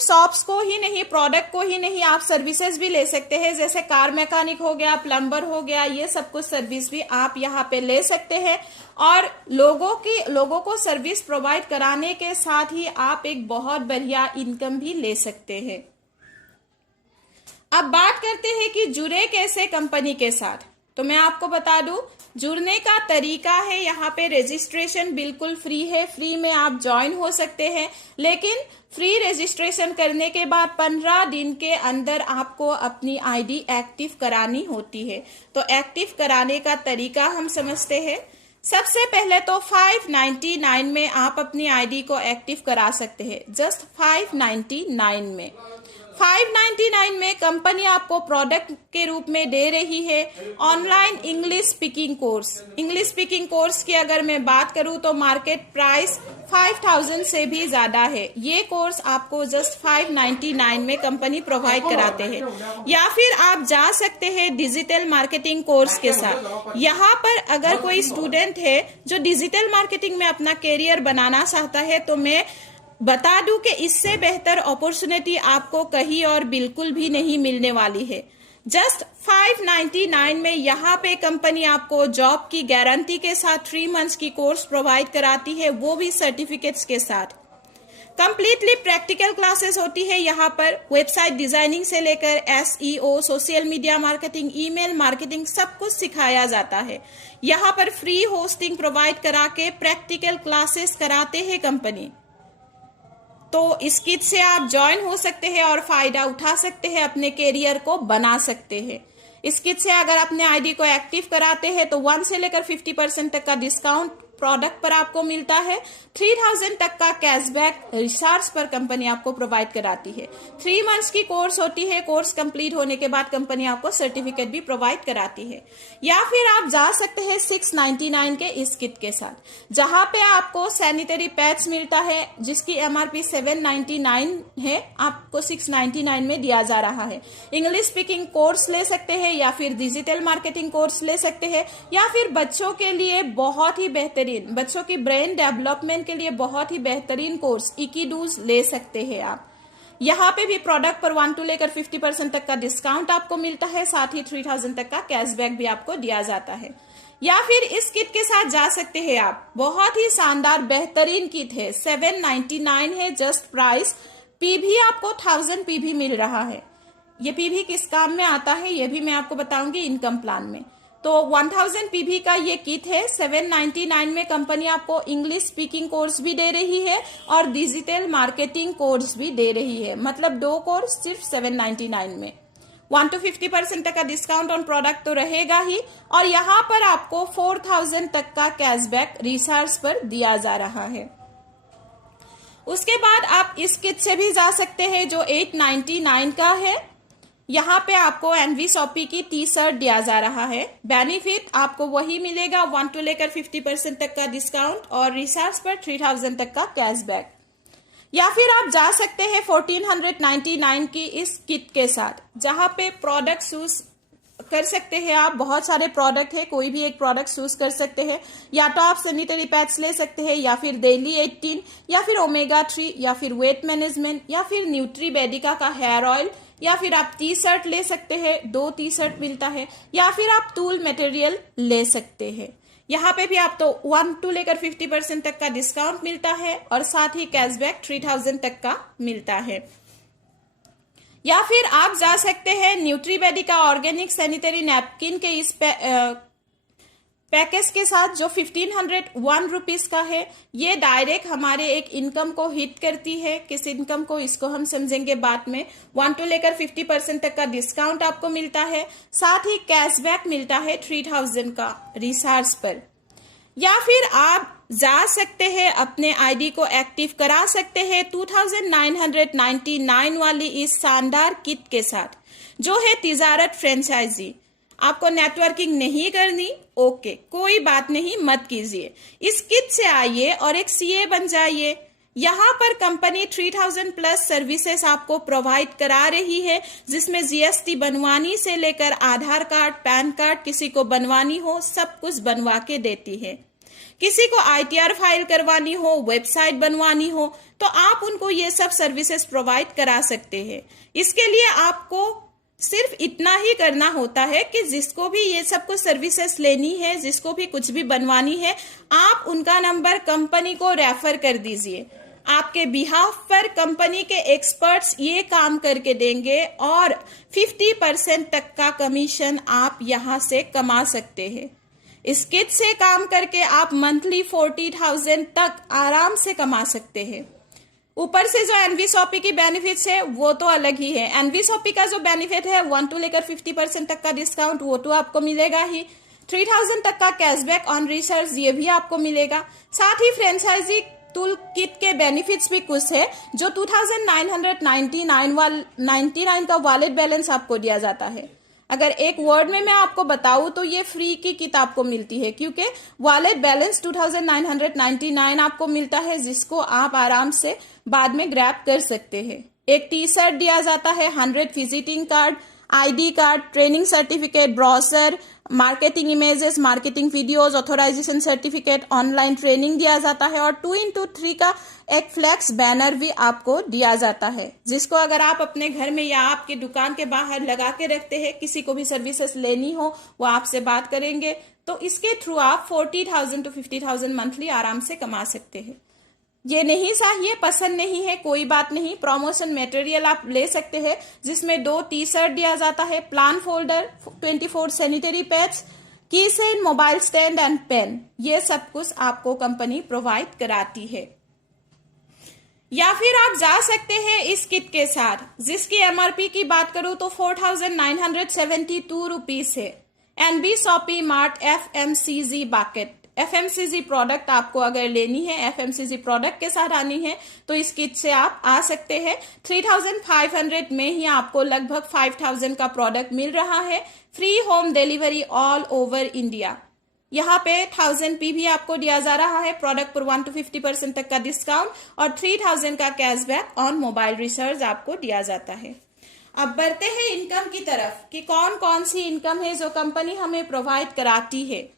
शॉप्स को ही नहीं, प्रोडक्ट को ही नहीं, आप सर्विसेज भी ले सकते हैं, जैसे कार मैकेनिक हो गया, प्लम्बर हो गया, ये सब कुछ सर्विस भी आप यहाँ पे ले सकते हैं। और लोगों को सर्विस प्रोवाइड कराने के साथ ही आप एक बहुत बढ़िया इनकम भी ले सकते हैं। अब बात करते हैं कि जुड़े कैसे कंपनी के साथ। तो मैं आपको बता दूं, जुड़ने का तरीका है, यहाँ पे रजिस्ट्रेशन बिल्कुल फ्री है, फ्री में आप ज्वाइन हो सकते हैं। लेकिन फ्री रजिस्ट्रेशन करने के बाद 15 दिन के अंदर आपको अपनी आईडी एक्टिव करानी होती है। तो एक्टिव कराने का तरीका हम समझते हैं। सबसे पहले तो 599 में आप अपनी आईडी को एक्टिव करा सकते हैं, जस्ट 599 में। 599 में कंपनी आपको प्रोडक्ट के रूप में दे रही है online English speaking course. English speaking course की अगर मैं बात करूं तो मार्केट प्राइस 5000 से भी ज्यादा है। ये कोर्स आपको जस्ट 599 में कंपनी प्रोवाइड कराते हैं। या फिर आप जा सकते हैं डिजिटल मार्केटिंग कोर्स के साथ। यहाँ पर अगर कोई स्टूडेंट है जो डिजिटल मार्केटिंग में अपना कैरियर बनाना चाहता है, तो मैं बता दूं कि इससे बेहतर अपॉर्चुनिटी आपको कहीं और बिल्कुल भी नहीं मिलने वाली है। जस्ट 599 में यहाँ पे कंपनी आपको जॉब की गारंटी के साथ 3 मंथ्स की कोर्स प्रोवाइड कराती है, वो भी सर्टिफिकेट्स के साथ। कंप्लीटली प्रैक्टिकल क्लासेस होती है यहाँ पर। वेबसाइट डिजाइनिंग से लेकर SEO, social media marketing, email marketing, सब कुछ सिखाया जाता है। यहाँ पर फ्री होस्टिंग प्रोवाइड करा के प्रैक्टिकल क्लासेस कराते हैं कंपनी। तो इस किट से आप ज्वाइन हो सकते हैं और फायदा उठा सकते हैं, अपने कैरियर को बना सकते हैं। इस किट से अगर अपने आईडी को एक्टिव कराते हैं तो 1 से लेकर 50% तक का डिस्काउंट प्रोडक्ट पर आपको मिलता है। 3000 तक का कैशबैक रिचार्ज पर कंपनी आपको प्रोवाइड कराती है। 3 मंथ्स की कोर्स होती है। कोर्स कंप्लीट होने के बाद कंपनी आपको सर्टिफिकेट भी प्रोवाइड कराती है। या फिर आप जा सकते हैं 699 के इस किट के साथ, जहां पे आपको सैनिटरी पैड्स मिलता है जिसकी MRP 799 है, आपको 699 में दिया जा रहा है। इंग्लिश स्पीकिंग कोर्स ले सकते हैं या फिर डिजिटल मार्केटिंग कोर्स ले सकते हैं, या फिर बच्चों के लिए बहुत ही बेहतरीन, बच्चों की ब्रेन डेवलपमेंट के लिए बहुत ही बेहतरीन कोर्स इकीडूज ले सकते हैं आप। यहाँ पे भी प्रोडक्ट पर 1 to लेकर 50% तक का डिस्काउंट आपको मिलता है, साथ ही 3000 तक का कैशबैक भी आपको दिया जाता है। या फिर इस किट के साथ जा सकते हैं आप। बहुत ही शानदार बेहतरीन किट है, 799 है जस्ट प्राइस। पीवी आपको 1000 पीवी मिल रहा है। ये पीवी किस काम में आता है ये भी मैं आपको बताऊंगी इनकम प्लान में। तो 1000 पीवी का ये किट है। 799 में कंपनी आपको इंग्लिश स्पीकिंग कोर्स भी दे रही है और डिजिटल मार्केटिंग कोर्स भी दे रही है। मतलब 2 कोर्स सिर्फ 799 में। 1 to 50% तक का डिस्काउंट ऑन प्रोडक्ट तो रहेगा ही, और यहाँ पर आपको 4000 तक का कैशबैक रिचार्ज पर दिया जा रहा है। उसके बाद आप इस किट से भी जा सकते हैं जो 899 का है। यहाँ पे आपको एनवी शॉपी की टी शर्ट दिया जा रहा है। बेनिफिट आपको वही मिलेगा, 1 to लेकर 50% तक का डिस्काउंट और रिचार्ज पर 3000 तक का कैशबैक। या फिर आप जा सकते हैं 1499 की इस किट के साथ, जहां पे प्रोडक्ट चूज कर सकते हैं आप। बहुत सारे प्रोडक्ट है, कोई भी एक प्रोडक्ट चूज कर सकते हैं। या तो आप सैनिटरी पैड्स ले सकते हैं, या फिर डेली 18, या फिर ओमेगा 3, या फिर वेट मैनेजमेंट, या फिर न्यूट्री बेडिका का हेयर ऑयल, या फिर आप टी शर्ट ले सकते हैं, 2 टी शर्ट मिलता है, या फिर आप टूल मटेरियल ले सकते हैं। यहाँ पे भी आप तो 1 to लेकर 50% तक का डिस्काउंट मिलता है और साथ ही कैशबैक 3000 तक का मिलता है। या फिर आप जा सकते हैं न्यूट्रीबेडिका ऑर्गेनिक सैनिटरी नैपकिन के इस पैकेज के साथ जो 1501 रुपीज का है। ये डायरेक्ट हमारे एक इनकम को हिट करती है। किस इनकम को, इसको हम समझेंगे बाद में। 1 to लेकर 50% तक का डिस्काउंट आपको मिलता है, साथ ही कैशबैक मिलता है 3000 का रिचार्ज पर। या फिर आप जा सकते हैं अपने आईडी को एक्टिव करा सकते हैं 2999 वाली इस शानदार किट के साथ, जो है तिजारत फ्रेंचाइजी। आपको नेटवर्किंग नहीं करनी, ओके, कोई बात नहीं, मत कीजिए। इस किट से आइए और एक सीए बन जाइए। यहाँ पर कंपनी 3000 प्लस सर्विसेज आपको प्रोवाइड करा रही है, जिसमें जीएसटी बनवानी से लेकर आधार कार्ड, पैन कार्ड किसी को बनवानी हो, सब कुछ बनवा के देती है। किसी को आईटीआर फाइल करवानी हो, वेबसाइट बनवानी हो, तो आप उनको ये सब सर्विसेज प्रोवाइड करा सकते हैं। इसके लिए आपको सिर्फ इतना ही करना होता है कि जिसको भी ये सब कुछ सर्विसेज लेनी है, जिसको भी कुछ भी बनवानी है, आप उनका नंबर कंपनी को रेफर कर दीजिए। आपके बिहाफ पर कंपनी के एक्सपर्ट्स ये काम करके देंगे और 50% तक का कमीशन आप यहां से कमा सकते हैं। इस किट से काम करके आप मंथली 40,000 तक आराम से कमा सकते हैं। ऊपर से जो एनवी शॉपी की बेनिफिट्स है वो तो अलग ही है। एनवी शॉपी का जो बेनिफिट है 1 to लेकर 50% तक का डिस्काउंट, वो तो आपको मिलेगा ही। 3000 तक का कैशबैक ऑन रिचार्ज, ये भी आपको मिलेगा। साथ ही फ्रेंचाइजी टूल किट के बेनिफिट्स भी कुछ है, जो 2999 का वॉलेट बैलेंस आपको दिया जाता है। अगर एक वर्ड में मैं आपको बताऊं तो ये फ्री की किट आपको मिलती है, क्योंकि वॉलेट बैलेंस 2999 आपको मिलता है, जिसको आप आराम से बाद में ग्रैब कर सकते हैं। एक टी शर्ट दिया जाता है, 100 visiting card, ID card, training certificate, brochure, marketing images, marketing videos, authorization certificate, online training दिया जाता है, और 2x3 का एक फ्लैक्स बैनर भी आपको दिया जाता है, जिसको अगर आप अपने घर में या आपकी दुकान के बाहर लगा के रखते हैं, किसी को भी सर्विसेज लेनी हो, वो आपसे बात करेंगे, तो इसके थ्रू आप 40,000 to 50,000 मंथली आराम से कमा सकते हैं। ये नहीं चाहिए, पसंद नहीं है, कोई बात नहीं। प्रमोशन मटेरियल आप ले सकते हैं, जिसमें 2 टी शर्ट दिया जाता है, plan folder, 24 sanitary pads, key chain, mobile stand and pen. ये सब कुछ आपको कंपनी प्रोवाइड कराती है। या फिर आप जा सकते हैं इस किट के साथ, जिसकी एमआरपी की बात करूं तो 4972 रुपीज है। NB Shoppy mart FMCG bucket, FMCG product आपको अगर लेनी है, एफएमसीजी प्रोडक्ट के साथ आनी है, तो इस किट से आप आ सकते हैं। 3500 में ही आपको लगभग 5000 का प्रोडक्ट मिल रहा है। Free home delivery all over India. यहाँ पे 1000 भी आपको दिया जा रहा है प्रोडक्ट पर, 1 to 50% तक का डिस्काउंट और 3000 का कैशबैक ऑन मोबाइल रिचार्ज आपको दिया जाता है। अब बढ़ते हैं इनकम की तरफ कि कौन कौन सी इनकम है जो कंपनी हमें प्रोवाइड कराती है।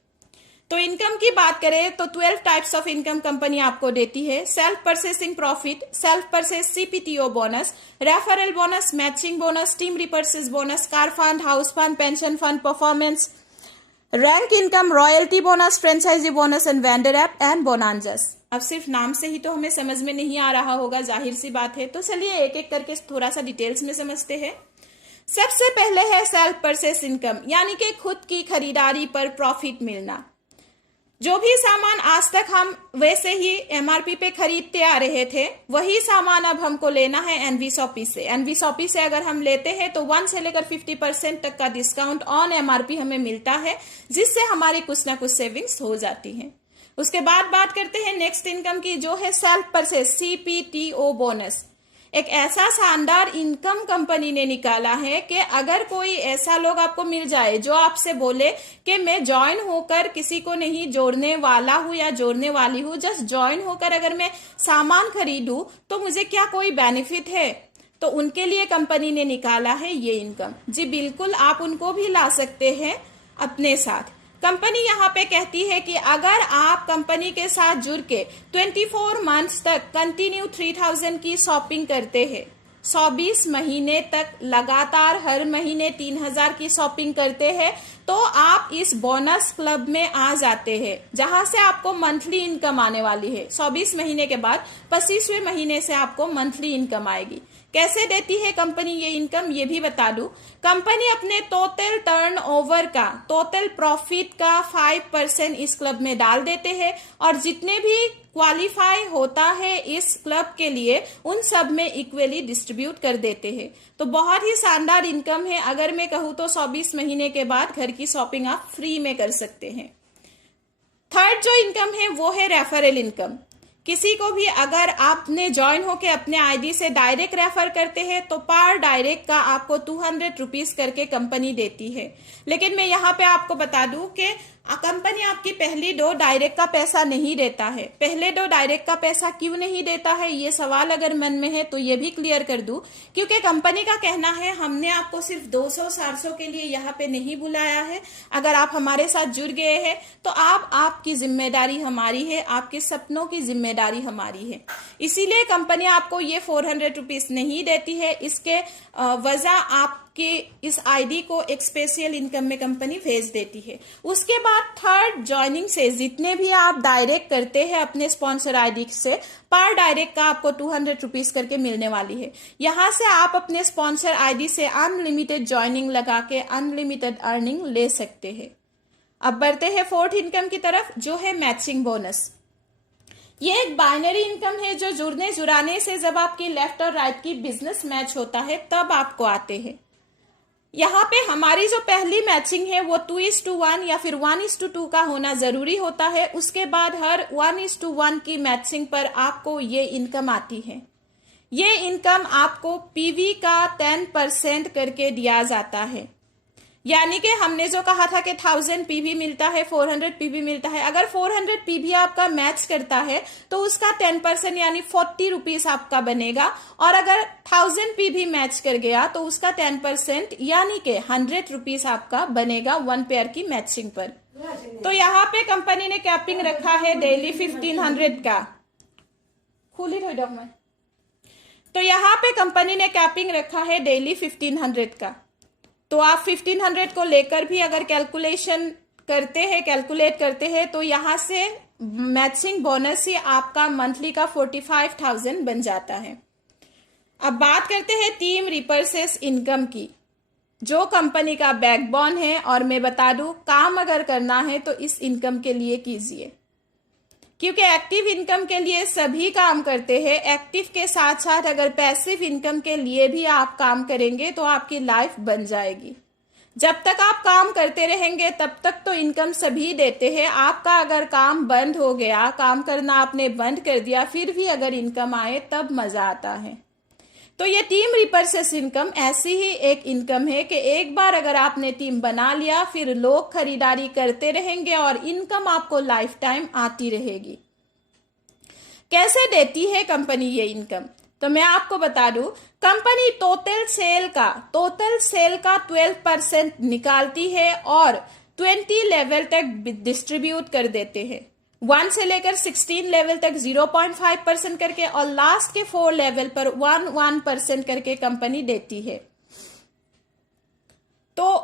तो इनकम की बात करें तो 12 टाइप्स ऑफ इनकम कंपनी आपको देती है। Self purchasing profit, self purchase CPTO bonus, referral bonus, matching bonus, team repurchase bonus, car fund, house fund, pension fund, performance, rank income, royalty bonus, franchisee bonus and vendor app and bonanzas. अब सिर्फ नाम से ही तो हमें समझ में नहीं आ रहा होगा, जाहिर सी बात है। तो चलिए एक एक करके थोड़ा सा डिटेल्स में समझते हैं। सबसे पहले है सेल्फ परचेस इनकम, यानी कि खुद की खरीदारी पर प्रॉफिट मिलना। जो भी सामान आज तक हम वैसे ही एमआरपी पे खरीदते आ रहे थे, वही सामान अब हमको लेना है एनवीशॉपी से। एनवीशॉपी से अगर हम लेते हैं तो 1 से लेकर 50% तक का डिस्काउंट ऑन एमआरपी हमें मिलता है, जिससे हमारी कुछ ना कुछ सेविंग्स हो जाती हैं। उसके बाद बात करते हैं नेक्स्ट इनकम की, जो है सेल्फ परचेस CPTO बोनस। एक ऐसा शानदार इनकम कंपनी ने निकाला है कि अगर कोई ऐसा लोग आपको मिल जाए जो आपसे बोले कि मैं ज्वाइन होकर किसी को नहीं जोड़ने वाला हूं या जोड़ने वाली हूं, जस्ट ज्वाइन होकर अगर मैं सामान खरीदूं तो मुझे क्या कोई बेनिफिट है, तो उनके लिए कंपनी ने निकाला है ये इनकम। जी बिल्कुल, आप उनको भी ला सकते हैं अपने साथ। कंपनी यहाँ पे कहती है कि अगर आप कंपनी के साथ जुड़ के 24 मंथ्स तक कंटिन्यू 3000 की शॉपिंग करते हैं, 24 महीने तक लगातार हर महीने 3000 की शॉपिंग करते हैं, तो आप इस बोनस क्लब में आ जाते हैं, जहां से आपको मंथली इनकम आने वाली है। 24 महीने के बाद 25वें महीने से आपको मंथली इनकम आएगी। कैसे देती है कंपनी ये इनकम, ये भी बता दूं। कंपनी अपने टोटल टर्नओवर का, टोटल प्रॉफिट का 5% इस क्लब में डाल देते हैं, और जितने भी क्वालिफाई होता है इस क्लब के लिए उन सब में इक्वली डिस्ट्रीब्यूट कर देते हैं। तो बहुत ही शानदार इनकम है। अगर मैं कहूँ तो 24 महीने के बाद घर की शॉपिंग आप फ्री में कर सकते हैं। थर्ड जो इनकम है वो है रेफरल इनकम। किसी को भी अगर आपने ज्वाइन होके अपने आईडी से डायरेक्ट रेफर करते हैं तो पर डायरेक्ट का आपको 200 रुपीज करके कंपनी देती है। लेकिन मैं यहाँ पे आपको बता दूं कि कंपनी आपकी पहली 2 डायरेक्ट का पैसा नहीं देता है। पहले 2 डायरेक्ट का पैसा क्यों नहीं देता है, ये सवाल अगर मन में है तो ये भी क्लियर कर दूं, क्योंकि कंपनी का कहना है हमने आपको सिर्फ 200-400 के लिए यहाँ पे नहीं बुलाया है। अगर आप हमारे साथ जुड़ गए हैं तो आपकी जिम्मेदारी हमारी है, आपके सपनों की जिम्मेदारी हमारी है। इसीलिए कंपनी आपको ये 400 रुपीज नहीं देती है। इसके वजह आपके इस आईडी को एक स्पेशल इनकम में कंपनी भेज देती है। उसके बाद थर्ड ज्वाइनिंग से जितने भी आप डायरेक्ट करते हैं अपने स्पॉन्सर आईडी से, पर डायरेक्ट का आपको 200 रुपीज करके मिलने वाली है। यहां से आप अपने स्पॉन्सर आईडी से अनलिमिटेड ज्वाइनिंग लगा के अनलिमिटेड अर्निंग ले सकते हैं। अब बढ़ते हैं फोर्थ इनकम की तरफ, जो है मैचिंग बोनस। ये एक बाइनरी इनकम है जो जुड़ने जुड़ाने से जब आपकी लेफ्ट और राइट की बिजनेस मैच होता है तब आपको आते हैं। यहाँ पे हमारी जो पहली मैचिंग है वो 2:1 या फिर 1:2 का होना जरूरी होता है। उसके बाद हर 1:1 की मैचिंग पर आपको ये इनकम आती है। ये इनकम आपको पीवी का 10% करके दिया जाता है। यानी कि हमने जो कहा था कि 1000 पीवी मिलता है, 400 पीवी मिलता है, अगर 400 पीवी आपका मैच करता है तो उसका 10% यानी 40 रुपीज आपका बनेगा, और अगर 1000 पीवी मैच कर गया तो उसका 10% यानी कि 100 रुपीज आपका बनेगा 1 पेयर की मैचिंग पर। तो यहाँ पे कंपनी ने कैपिंग रखा है डेली 1500 का। खुली थोड़ी डॉक्यूमेंट। तो यहाँ पे कंपनी ने कैपिंग रखा है डेली 1500 का। तो आप 1500 को लेकर भी अगर कैलकुलेट करते हैं तो यहाँ से मैचिंग बोनस ही आपका मंथली का 45,000 बन जाता है। अब बात करते हैं टीम रिपर्चेस इनकम की, जो कंपनी का बैकबोन है। और मैं बता दूं, काम अगर करना है तो इस इनकम के लिए कीजिए, क्योंकि एक्टिव इनकम के लिए सभी काम करते हैं। एक्टिव के साथ साथ अगर पैसिव इनकम के लिए भी आप काम करेंगे तो आपकी लाइफ बन जाएगी। जब तक आप काम करते रहेंगे तब तक तो इनकम सभी देते हैं। आपका अगर काम बंद हो गया, काम करना आपने बंद कर दिया, फिर भी अगर इनकम आए तब मजा आता है। तो ये टीम रिपर्चेस इनकम ऐसी ही एक इनकम है कि एक बार अगर आपने टीम बना लिया फिर लोग खरीदारी करते रहेंगे और इनकम आपको लाइफ टाइम आती रहेगी। कैसे देती है कंपनी ये इनकम, तो मैं आपको बता दूं, कंपनी टोटल सेल का 12% निकालती है और 20 लेवल तक डिस्ट्रीब्यूट कर देते हैं। 1 से लेकर 16 लेवल तक 0.5% करके और लास्ट के 4 लेवल पर 1% करके कंपनी देती है। तो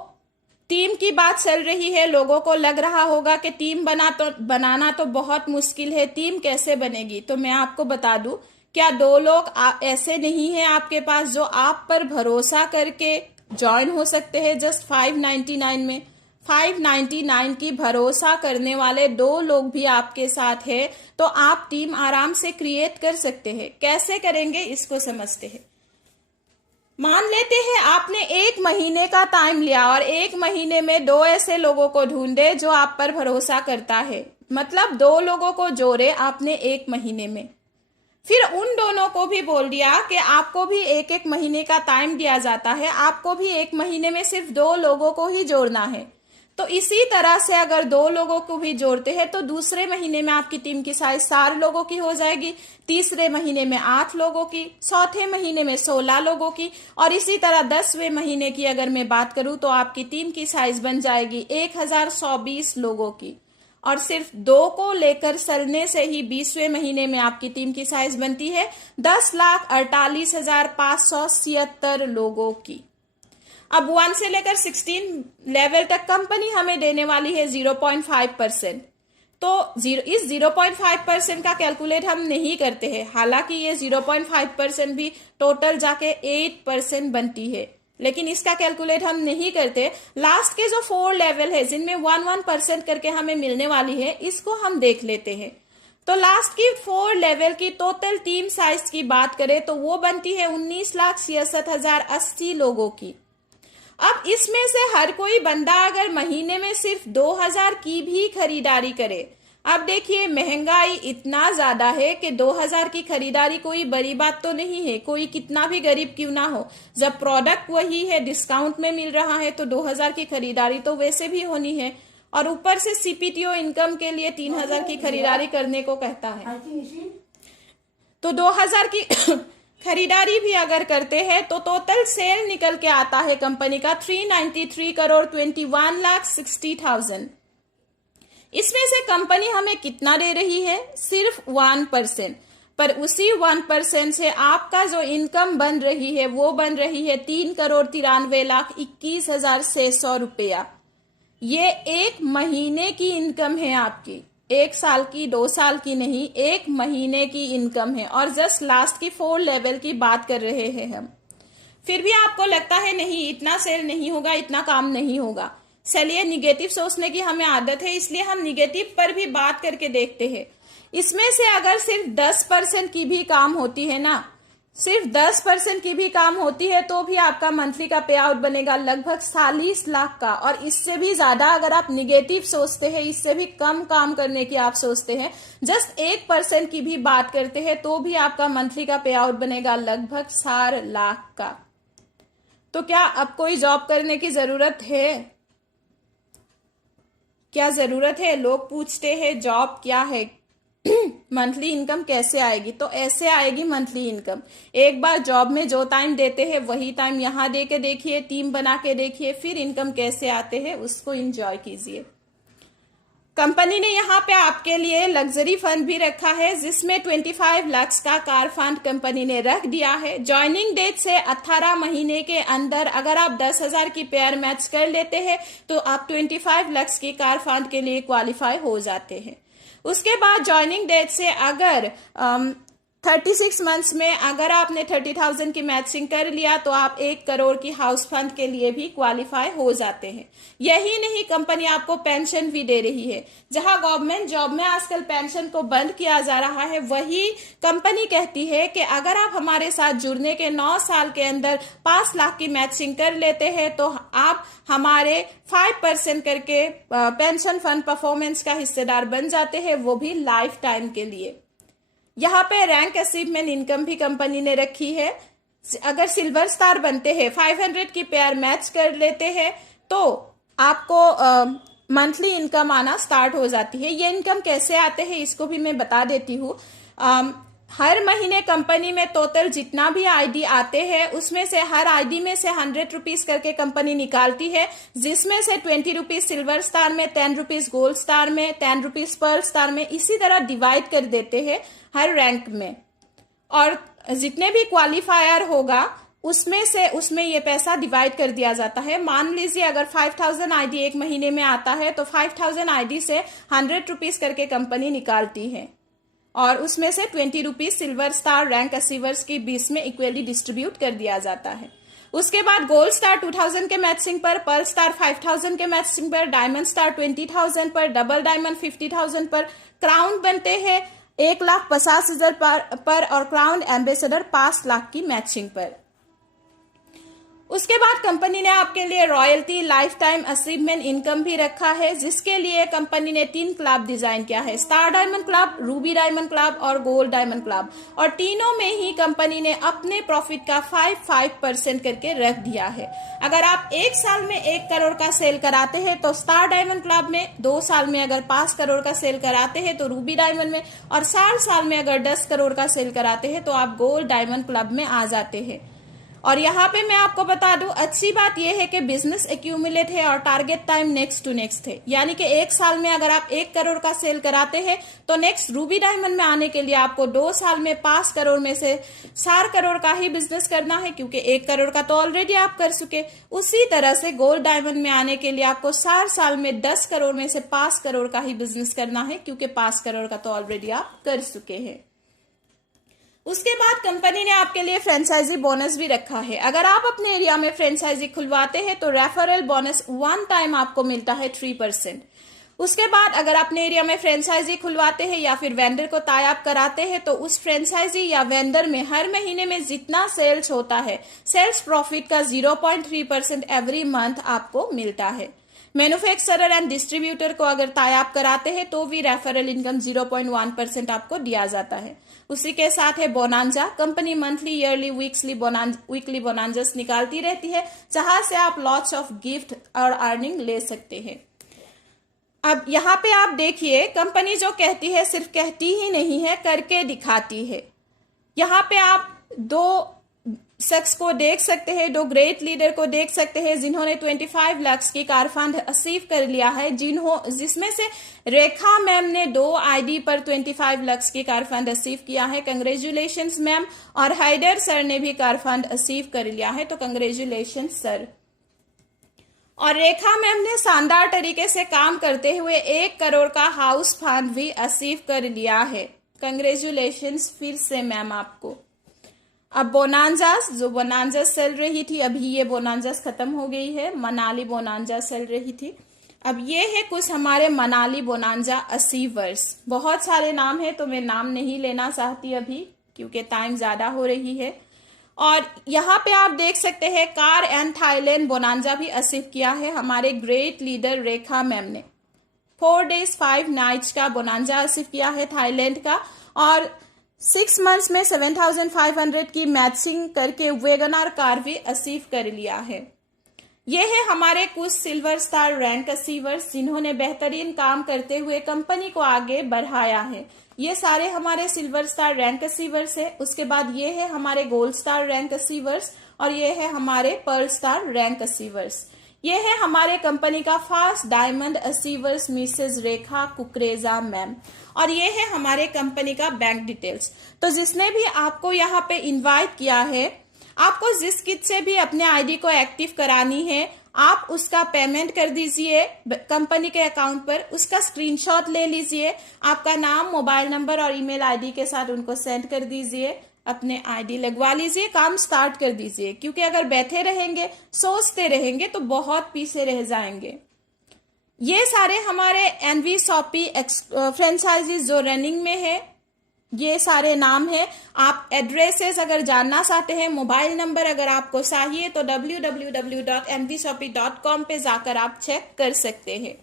टीम की बात चल रही है, लोगों को लग रहा होगा कि टीम बनाना तो बहुत मुश्किल है, टीम कैसे बनेगी। तो मैं आपको बता दूं, क्या 2 लोग ऐसे नहीं है आपके पास जो आप पर भरोसा करके ज्वाइन हो सकते हैं जस्ट 599 में। 599 की भरोसा करने वाले 2 लोग भी आपके साथ है, तो आप टीम आराम से क्रिएट कर सकते हैं। कैसे करेंगे इसको समझते हैं। मान लेते हैं आपने 1 महीने का टाइम लिया और 1 महीने में 2 ऐसे लोगों को ढूंढे जो आप पर भरोसा करता है, मतलब 2 लोगों को जोड़े आपने 1 महीने में। फिर उन दोनों को भी बोल दिया कि आपको भी 1-1 महीने का टाइम दिया जाता है, आपको भी 1 महीने में सिर्फ 2 लोगों को ही जोड़ना है। तो इसी तरह से अगर 2 लोगों को भी जोड़ते हैं तो दूसरे महीने में आपकी टीम की साइज 4 लोगों की हो जाएगी, तीसरे महीने में 8 लोगों की, चौथे महीने में 16 लोगों की, और इसी तरह 10वें महीने की अगर मैं बात करूं तो आपकी टीम की साइज बन जाएगी 1120 लोगों की। और सिर्फ 2 को लेकर चलने से ही 20वें महीने में आपकी टीम की साइज बनती है 10,48,576 लोगों की। अब 1 से लेकर 16 लेवल तक कंपनी हमें देने वाली है 0.5%। तो इस 0.5% का कैलकुलेट हम नहीं करते हैं, हालांकि ये 0.5% भी टोटल जाके 8% बनती है, लेकिन इसका कैलकुलेट हम नहीं करते। लास्ट के जो 4 लेवल है जिनमें 1% करके हमें मिलने वाली है, इसको हम देख लेते हैं। तो लास्ट की 4 लेवल की टोटल टीम साइज की बात करें तो वो बनती है 19,66,080 लोगों की। अब इसमें से हर कोई बंदा अगर महीने में सिर्फ 2000 की भी खरीदारी करे, अब देखिए महंगाई इतना ज्यादा है कि 2000 की खरीदारी कोई बड़ी बात तो नहीं है, कोई कितना भी गरीब क्यों ना हो। जब प्रोडक्ट वही है, डिस्काउंट में मिल रहा है, तो 2000 की खरीदारी तो वैसे भी होनी है, और ऊपर से सीपीटीओ इनकम के लिए 3000 की खरीदारी करने को कहता है। तो 2000 की खरीदारी भी अगर करते हैं तो टोटल सेल निकल के आता है कंपनी का 393,21,60,000। इसमें से कंपनी हमें कितना दे रही है? सिर्फ 1%। पर उसी 1% से आपका जो इनकम बन रही है वो बन रही है 3,93,21,600 रुपया। ये 1 महीने की इनकम है आपकी, 1 साल की, 2 साल की नहीं, 1 महीने की इनकम है। और जस्ट लास्ट की 4 लेवल की बात कर रहे हैं हम। फिर भी आपको लगता है नहीं इतना सेल नहीं होगा, इतना काम नहीं होगा। चलिए, निगेटिव सोचने की हमें आदत है, इसलिए हम निगेटिव पर भी बात करके देखते हैं। इसमें से अगर सिर्फ 10% की भी काम होती है ना, सिर्फ 10% की भी काम होती है तो भी आपका मंथली का पे आउट बनेगा लगभग 40 लाख का। और इससे भी ज्यादा अगर आप निगेटिव सोचते हैं, इससे भी कम काम करने की आप सोचते हैं, जस्ट 1% की भी बात करते हैं तो भी आपका मंथली का पे आउट बनेगा लगभग 4 लाख का। तो क्या अब कोई जॉब करने की जरूरत है? क्या जरूरत है? लोग पूछते हैं जॉब क्या है, मंथली इनकम कैसे आएगी? तो ऐसे आएगी मंथली इनकम। एक बार जॉब में जो टाइम देते हैं वही टाइम यहाँ दे के देखिए, टीम बना के देखिए, फिर इनकम कैसे आते हैं उसको एंजॉय कीजिए। कंपनी ने यहाँ पे आपके लिए लग्जरी फंड भी रखा है, जिसमें 25 लाख का कार फंड कंपनी ने रख दिया है। ज्वाइनिंग डेट से 18 महीने के अंदर अगर आप 10,000 की पेयर मैच कर लेते हैं तो आप 25 लाख की कार फंड के लिए क्वालिफाई हो जाते हैं। उसके बाद ज्वाइनिंग डेट से अगर 36 मंथ्स में अगर आपने 30,000 की मैचिंग कर लिया तो आप 1 करोड़ की हाउस फंड के लिए भी क्वालिफाई हो जाते हैं। यही नहीं, कंपनी आपको पेंशन भी दे रही है। जहां गवर्नमेंट जॉब में आजकल पेंशन को बंद किया जा रहा है, वही कंपनी कहती है कि अगर आप हमारे साथ जुड़ने के 9 साल के अंदर 5 लाख की मैचिंग कर लेते हैं तो आप हमारे 5% करके पेंशन फंड परफॉर्मेंस का हिस्सेदार बन जाते हैं, वो भी लाइफ टाइम के लिए। यहाँ पे रैंक अचीवमेंट इनकम भी कंपनी ने रखी है। अगर सिल्वर स्टार बनते हैं, 500 की पेयर मैच कर लेते हैं तो आपको मंथली इनकम आना स्टार्ट हो जाती है। ये इनकम कैसे आते हैं इसको भी मैं बता देती हूँ। हर महीने कंपनी में टोटल जितना भी आईडी आते हैं उसमें से हर आईडी में से 100 रुपीज करके कंपनी निकालती है, जिसमें से 20 रुपीज सिल्वर स्टार में, 10 रुपीज गोल्ड स्टार में, 10 रुपीज पर्ल स्टार में, इसी तरह डिवाइड कर देते हैं हर रैंक में। और जितने भी क्वालिफायर होगा उसमें ये पैसा डिवाइड कर दिया जाता है। मान लीजिए अगर 5000 आईडी 1 महीने में आता है तो 5000 आईडी से 100 रुपीज करके कंपनी निकालती है और उसमें से 20 rupees silver star rank achievers के बीच में इक्वली डिस्ट्रीब्यूट कर दिया जाता है। उसके बाद गोल्ड स्टार 2000 के मैचिंग पर, पर्ल स्टार 5000 के मैचिंग पर, डायमंड स्टार 20,000 पर, डबल डायमंड 50,000 पर, क्राउन बनते हैं 1,50,000 पर और क्राउन एम्बेसडर 5 लाख की मैचिंग पर। उसके बाद कंपनी ने आपके लिए royalty, life time achievement income भी रखा है, जिसके लिए कंपनी ने 3 क्लब डिजाइन किया है, star diamond club, Ruby diamond club और गोल्ड डायमंड क्लब। और तीनों में ही कंपनी ने अपने प्रॉफिट का 5% करके रख दिया है। अगर आप 1 साल में 1 करोड़ का सेल कराते हैं तो स्टार डायमंड क्लब में, 2 साल में अगर 5 करोड़ का सेल कराते हैं तो रूबी डायमंड में, और 4 साल में अगर 10 करोड़ का सेल कराते हैं तो आप गोल्ड डायमंड क्लब में आ जाते हैं। और यहाँ पे मैं आपको बता दूं, अच्छी बात यह है कि बिजनेस एक्यूमुलेट है और target time next to next है, यानी कि 1 साल में अगर आप 1 करोड़ का सेल कराते हैं तो नेक्स्ट रूबी डायमंड में आने के लिए आपको 2 साल में 5 करोड़ में से 4 करोड़ का ही बिजनेस करना है, क्योंकि 1 करोड़ का तो ऑलरेडी आप कर चुके। उसी तरह से गोल्ड डायमंड में आने के लिए आपको 4 साल में 10 करोड़ में से 5 करोड़ का ही बिजनेस करना है, क्योंकि 5 करोड़ का तो ऑलरेडी आप कर चुके हैं। उसके बाद कंपनी ने आपके लिए फ्रेंचाइजी बोनस भी रखा है। अगर आप अपने एरिया में फ्रेंचाइजी खुलवाते हैं तो रेफरल बोनस 1 टाइम आपको मिलता है 3%। उसके बाद अगर अपने एरिया में फ्रेंचाइजी खुलवाते हैं या फिर वेंडर को टाई अप कराते हैं तो उस फ्रेंचाइजी या वेंडर में हर महीने में जितना सेल्स होता है, सेल्स प्रॉफिट का 0.3% एवरी मंथ आपको मिलता है। मैन्युफैक्चरर एंड डिस्ट्रीब्यूटर को अगर टाई अप कराते हैं तो भी रेफरल इनकम 0.1% आपको दिया जाता है। उसी के साथ है bonanza. Company monthly, yearly, weekly bonanzas निकालती रहती है, जहां से आप लॉट्स ऑफ गिफ्ट और अर्निंग ले सकते हैं। अब यहाँ पे आप देखिए, कंपनी जो कहती है सिर्फ कहती ही नहीं है, करके दिखाती है। यहाँ पे आप 2 शख्स को देख सकते हैं, 2 ग्रेट लीडर को देख सकते हैं जिन्होंने 25 लाख की कार फंड अचीव कर लिया है, जिसमें से रेखा मैम ने 2 आईडी पर 25 लाख की कार फंड अचीव किया है। Congratulations ma'am. और हैदर सर ने भी कार फंड अचीव कर लिया है, तो कंग्रेचुलेशंस सर। और रेखा मैम ने शानदार तरीके से काम करते हुए 1 करोड़ का हाउस फंड भी अचीव कर लिया है। कंग्रेचुलेशंस फिर से मैम आपको। अब बोनांजास, जो बोनांजास चल रही थी, अभी ये बोनांजास खत्म हो गई है, मनाली बोनांजास चल रही थी। अब ये है कुछ हमारे मनाली बोनांजा अचीवर्स। बहुत सारे नाम है तो मैं नाम नहीं लेना चाहती अभी, क्योंकि टाइम ज्यादा हो रही है। और यहाँ पे आप देख सकते हैं कार एंड थाईलैंड बोनांजा भी अचीव किया है हमारे ग्रेट लीडर रेखा मैम ने। 4 days 5 nights का बोनांजा अचीव किया है थाईलैंड का, और 6 months में 7,500 की मैचिंग करके वेगनआर कार भी अचीव कर लिया है। ये है हमारे कुछ सिल्वर स्टार रैंक अचीवर्स जिन्होंने बेहतरीन काम करते हुए कंपनी को आगे बढ़ाया है। ये सारे हमारे सिल्वर स्टार रैंक अचीवर्स है। उसके बाद ये है हमारे गोल्ड स्टार रैंक अचीवर्स, और ये है हमारे पर्ल स्टार रैंक अचीवर्स। ये है हमारे कंपनी का फर्स्ट डायमंड अचीवर्स मिसेस रेखा कुकरेजा मैम, और ये है हमारे कंपनी का बैंक डिटेल्स। तो जिसने भी आपको यहाँ पे इनवाइट किया है, आपको जिस किट से भी अपने आईडी को एक्टिव करानी है, आप उसका पेमेंट कर दीजिए कंपनी के अकाउंट पर, उसका स्क्रीनशॉट ले लीजिए, आपका नाम, मोबाइल नंबर और ईमेल आईडी के साथ उनको सेंड कर दीजिए, अपने आईडी लगवा लीजिए, काम स्टार्ट कर दीजिए। क्योंकि अगर बैठे रहेंगे, सोचते रहेंगे तो बहुत पीछे रह जाएंगे। ये सारे हमारे एनवी शॉपी फ्रेंचाइजीज जो रनिंग में है, ये सारे नाम है। आप एड्रेसेस अगर जानना चाहते हैं, मोबाइल नंबर अगर आपको चाहिए तो www.nvshopee.com पे जाकर आप चेक कर सकते हैं।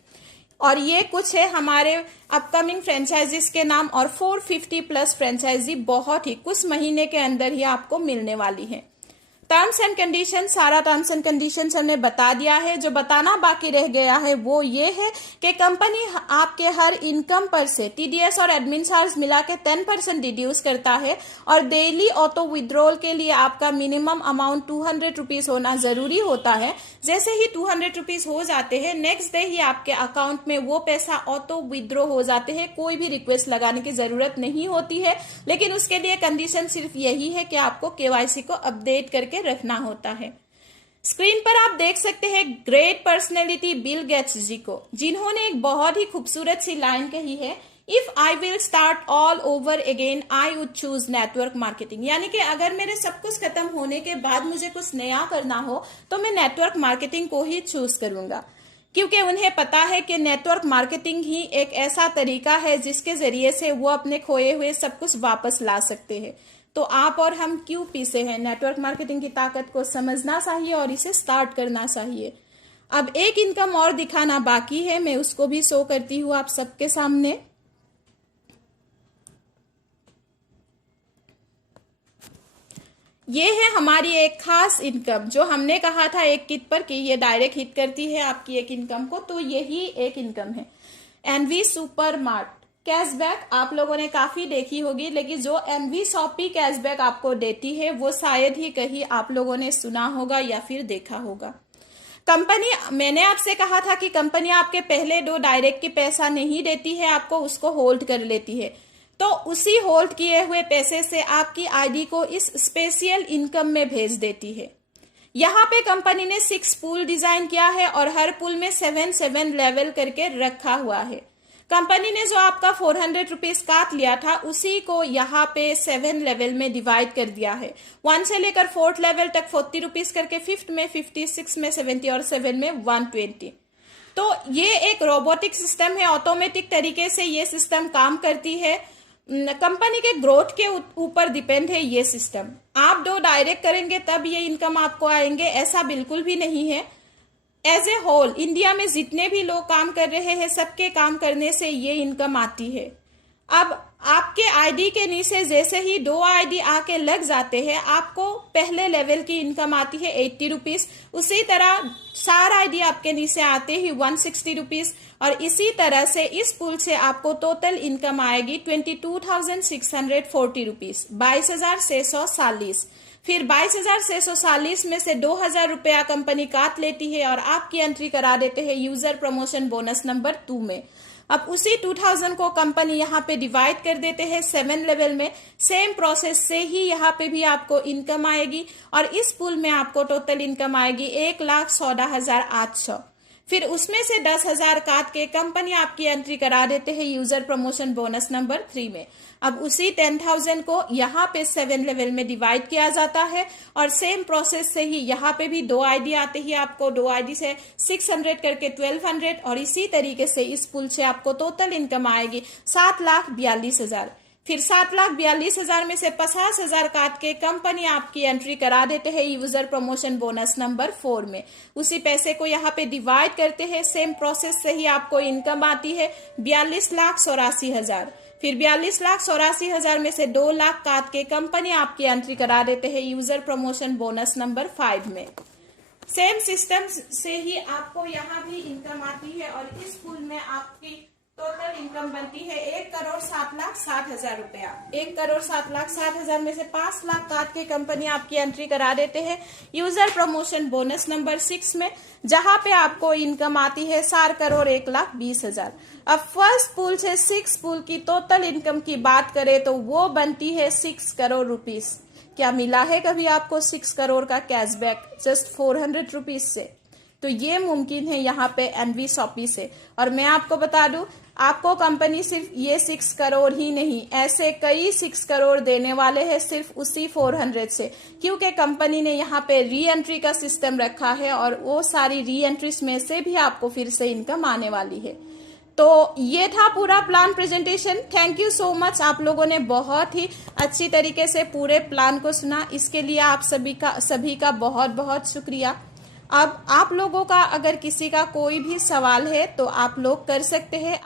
और ये कुछ है हमारे अपकमिंग फ्रेंचाइजीज के नाम, और 450+ फ्रेंचाइजी बहुत ही कुछ महीने के अंदर ही आपको मिलने वाली है। टर्म्स एंड कंडीशन, सारा टर्म्स एंड कंडीशंस हमने बता दिया है। जो बताना बाकी रह गया है वो ये है कि कंपनी आपके हर इनकम पर से टीडीएस और एडमिन चार्ज मिला के 10% डिड्यूस करता है, और डेली ऑटो विड्रॉल के लिए आपका मिनिमम अमाउंट 200 रुपीज होना जरूरी होता है। जैसे ही 200 रुपीज हो जाते हैं, नेक्स्ट डे ही आपके अकाउंट में वो पैसा ऑटो विड्रॉ हो जाते हैं। कोई भी रिक्वेस्ट लगाने की जरूरत नहीं होती है, लेकिन उसके लिए कंडीशन सिर्फ यही है कि आपको केवाईसी को अपडेट करके रखना होता है। स्क्रीन पर आप देख सकते हैं ग्रेट पर्सनैलिटी बिल गेट्स जी को, जिन्होंने एक बहुत ही खूबसूरत सी लाइन कही है, if I will start all over again I would choose network marketing. यानी कि अगर मेरे सब कुछ खत्म होने के बाद मुझे कुछ नया करना हो तो मैं नेटवर्क मार्केटिंग को ही चूज करूंगा, क्योंकि उन्हें पता है कि नेटवर्क मार्केटिंग ही एक ऐसा तरीका है जिसके जरिए से वो अपने खोए हुए सब कुछ वापस ला सकते हैं। तो आप और हम क्यों पीछे हैं? नेटवर्क मार्केटिंग की ताकत को समझना चाहिए और इसे स्टार्ट करना चाहिए। अब एक इनकम और दिखाना बाकी है, मैं उसको भी शो करती हूँ आप सबके सामने। ये है हमारी एक खास इनकम जो हमने कहा था एक किट पर कि ये डायरेक्ट हिट करती है आपकी एक इनकम को, तो यही एक इनकम है। एनवी सुपर मार्ट कैशबैक आप लोगों ने काफी देखी होगी, लेकिन जो एनवी शॉपी कैशबैक आपको देती है वो शायद ही कहीं आप लोगों ने सुना होगा या फिर देखा होगा। कंपनी, मैंने आपसे कहा था कि कंपनी आपके पहले 2 डायरेक्ट के पैसा नहीं देती है आपको, उसको होल्ड कर लेती है। तो उसी होल्ड किए हुए पैसे से आपकी आईडी को इस स्पेशल इनकम में भेज देती है। यहाँ पे कंपनी ने 6 पूल डिजाइन किया है और हर पूल में 7 लेवल करके रखा हुआ है। कंपनी ने जो आपका 400 रुपीज काट लिया था उसी को यहाँ पे 7 लेवल में डिवाइड कर दिया है। 1 से लेकर 4th लेवल तक 40 रुपीज करके, 5th में 50, 6 में 70 और 7 में 120। तो ये एक रोबोटिक सिस्टम है, ऑटोमेटिक तरीके से ये सिस्टम काम करती है। कंपनी के ग्रोथ के ऊपर डिपेंड है ये सिस्टम। आप 2 डायरेक्ट करेंगे तब ये इनकम आपको आएंगे, ऐसा बिल्कुल भी नहीं है। एज ए होल इंडिया में जितने भी लोग काम कर रहे हैं सबके काम करने से ये इनकम आती है। अब आपके आईडी के नीचे जैसे ही 2 आईडी आके लग जाते हैं आपको पहले लेवल की इनकम आती है 80 रुपीज। उसी तरह 4 आईडी आपके नीचे आते ही 160 रुपीज, और इसी तरह से इस पूल से आपको टोटल इनकम आएगी 22,640 रुपीज, 22,640। फिर 22,640 में से 2,000 रुपया कंपनी काट लेती है और आपकी एंट्री करा देते हैं यूजर प्रमोशन बोनस नंबर 2 में। अब उसी 2000 को कंपनी यहाँ पे डिवाइड कर देते हैं 7 लेवल में। सेम प्रोसेस से ही यहाँ पे भी आपको इनकम आएगी और इस पूल में आपको टोटल इनकम आएगी 1,14,800। फिर उसमें से 10,000 काट के कंपनी आपकी एंट्री करा देते हैं यूजर प्रमोशन बोनस नंबर 3 में। अब उसी 10,000 को यहाँ पे 7 लेवल में डिवाइड किया जाता है और सेम प्रोसेस से ही यहाँ पे भी 2 आईडी आते ही आपको 2 आईडी से 600 करके 1200, और इसी तरीके से इस पूल से आपको टोटल इनकम आएगी 7,42,000। फिर 7,42,000 में से 50,000 काट के कंपनी आपकी एंट्री करा देते हैं यूजर प्रमोशन बोनस नंबर 4 में। उसी पैसे को यहाँ पे डिवाइड करते हैं, सेम प्रोसेस से ही आपको इनकम आती है 42,84,000। फिर 42,84,000 में से 2 लाख काट के कंपनी आपकी एंट्री करा देते हैं यूजर प्रमोशन बोनस नंबर 5 में। सेम सिस्टम से ही आपको यहाँ भी इनकम आती है और इस पूल में आपकी टोटल इनकम बनती है 1,07,60,000 रुपया। 1,07,60,000 में से 5 लाख काट के कंपनी आपकी एंट्री करा देते हैं यूजर प्रमोशन बोनस नंबर 6 में, जहां पे आपको इनकम आती है 4,01,20,000। अब फर्स्ट पूल से 6 पूल की टोटल इनकम की बात करें तो वो बनती है 6 करोड़ रुपीस। क्या मिला है कभी आपको 6 करोड़ का कैशबैक जस्ट 400 रुपीज से? तो ये मुमकिन है यहाँ पे एनवी शॉपी से। और मैं आपको बता दूं, आपको कंपनी सिर्फ ये 6 करोड़ ही नहीं, ऐसे कई 6 करोड़ देने वाले हैं सिर्फ उसी 400 से, क्योंकि कंपनी ने यहाँ पे री एंट्री का सिस्टम रखा है और वो सारी री एंट्रीज में से भी आपको फिर से इनकम आने वाली है। तो ये था पूरा plan presentation. Thank you so much, आप लोगों ने बहुत ही अच्छी तरीके से पूरे प्लान को सुना, इसके लिए आप सभी का बहुत बहुत शुक्रिया। अब आप लोगों का अगर किसी का कोई भी सवाल है तो आप लोग कर सकते हैं।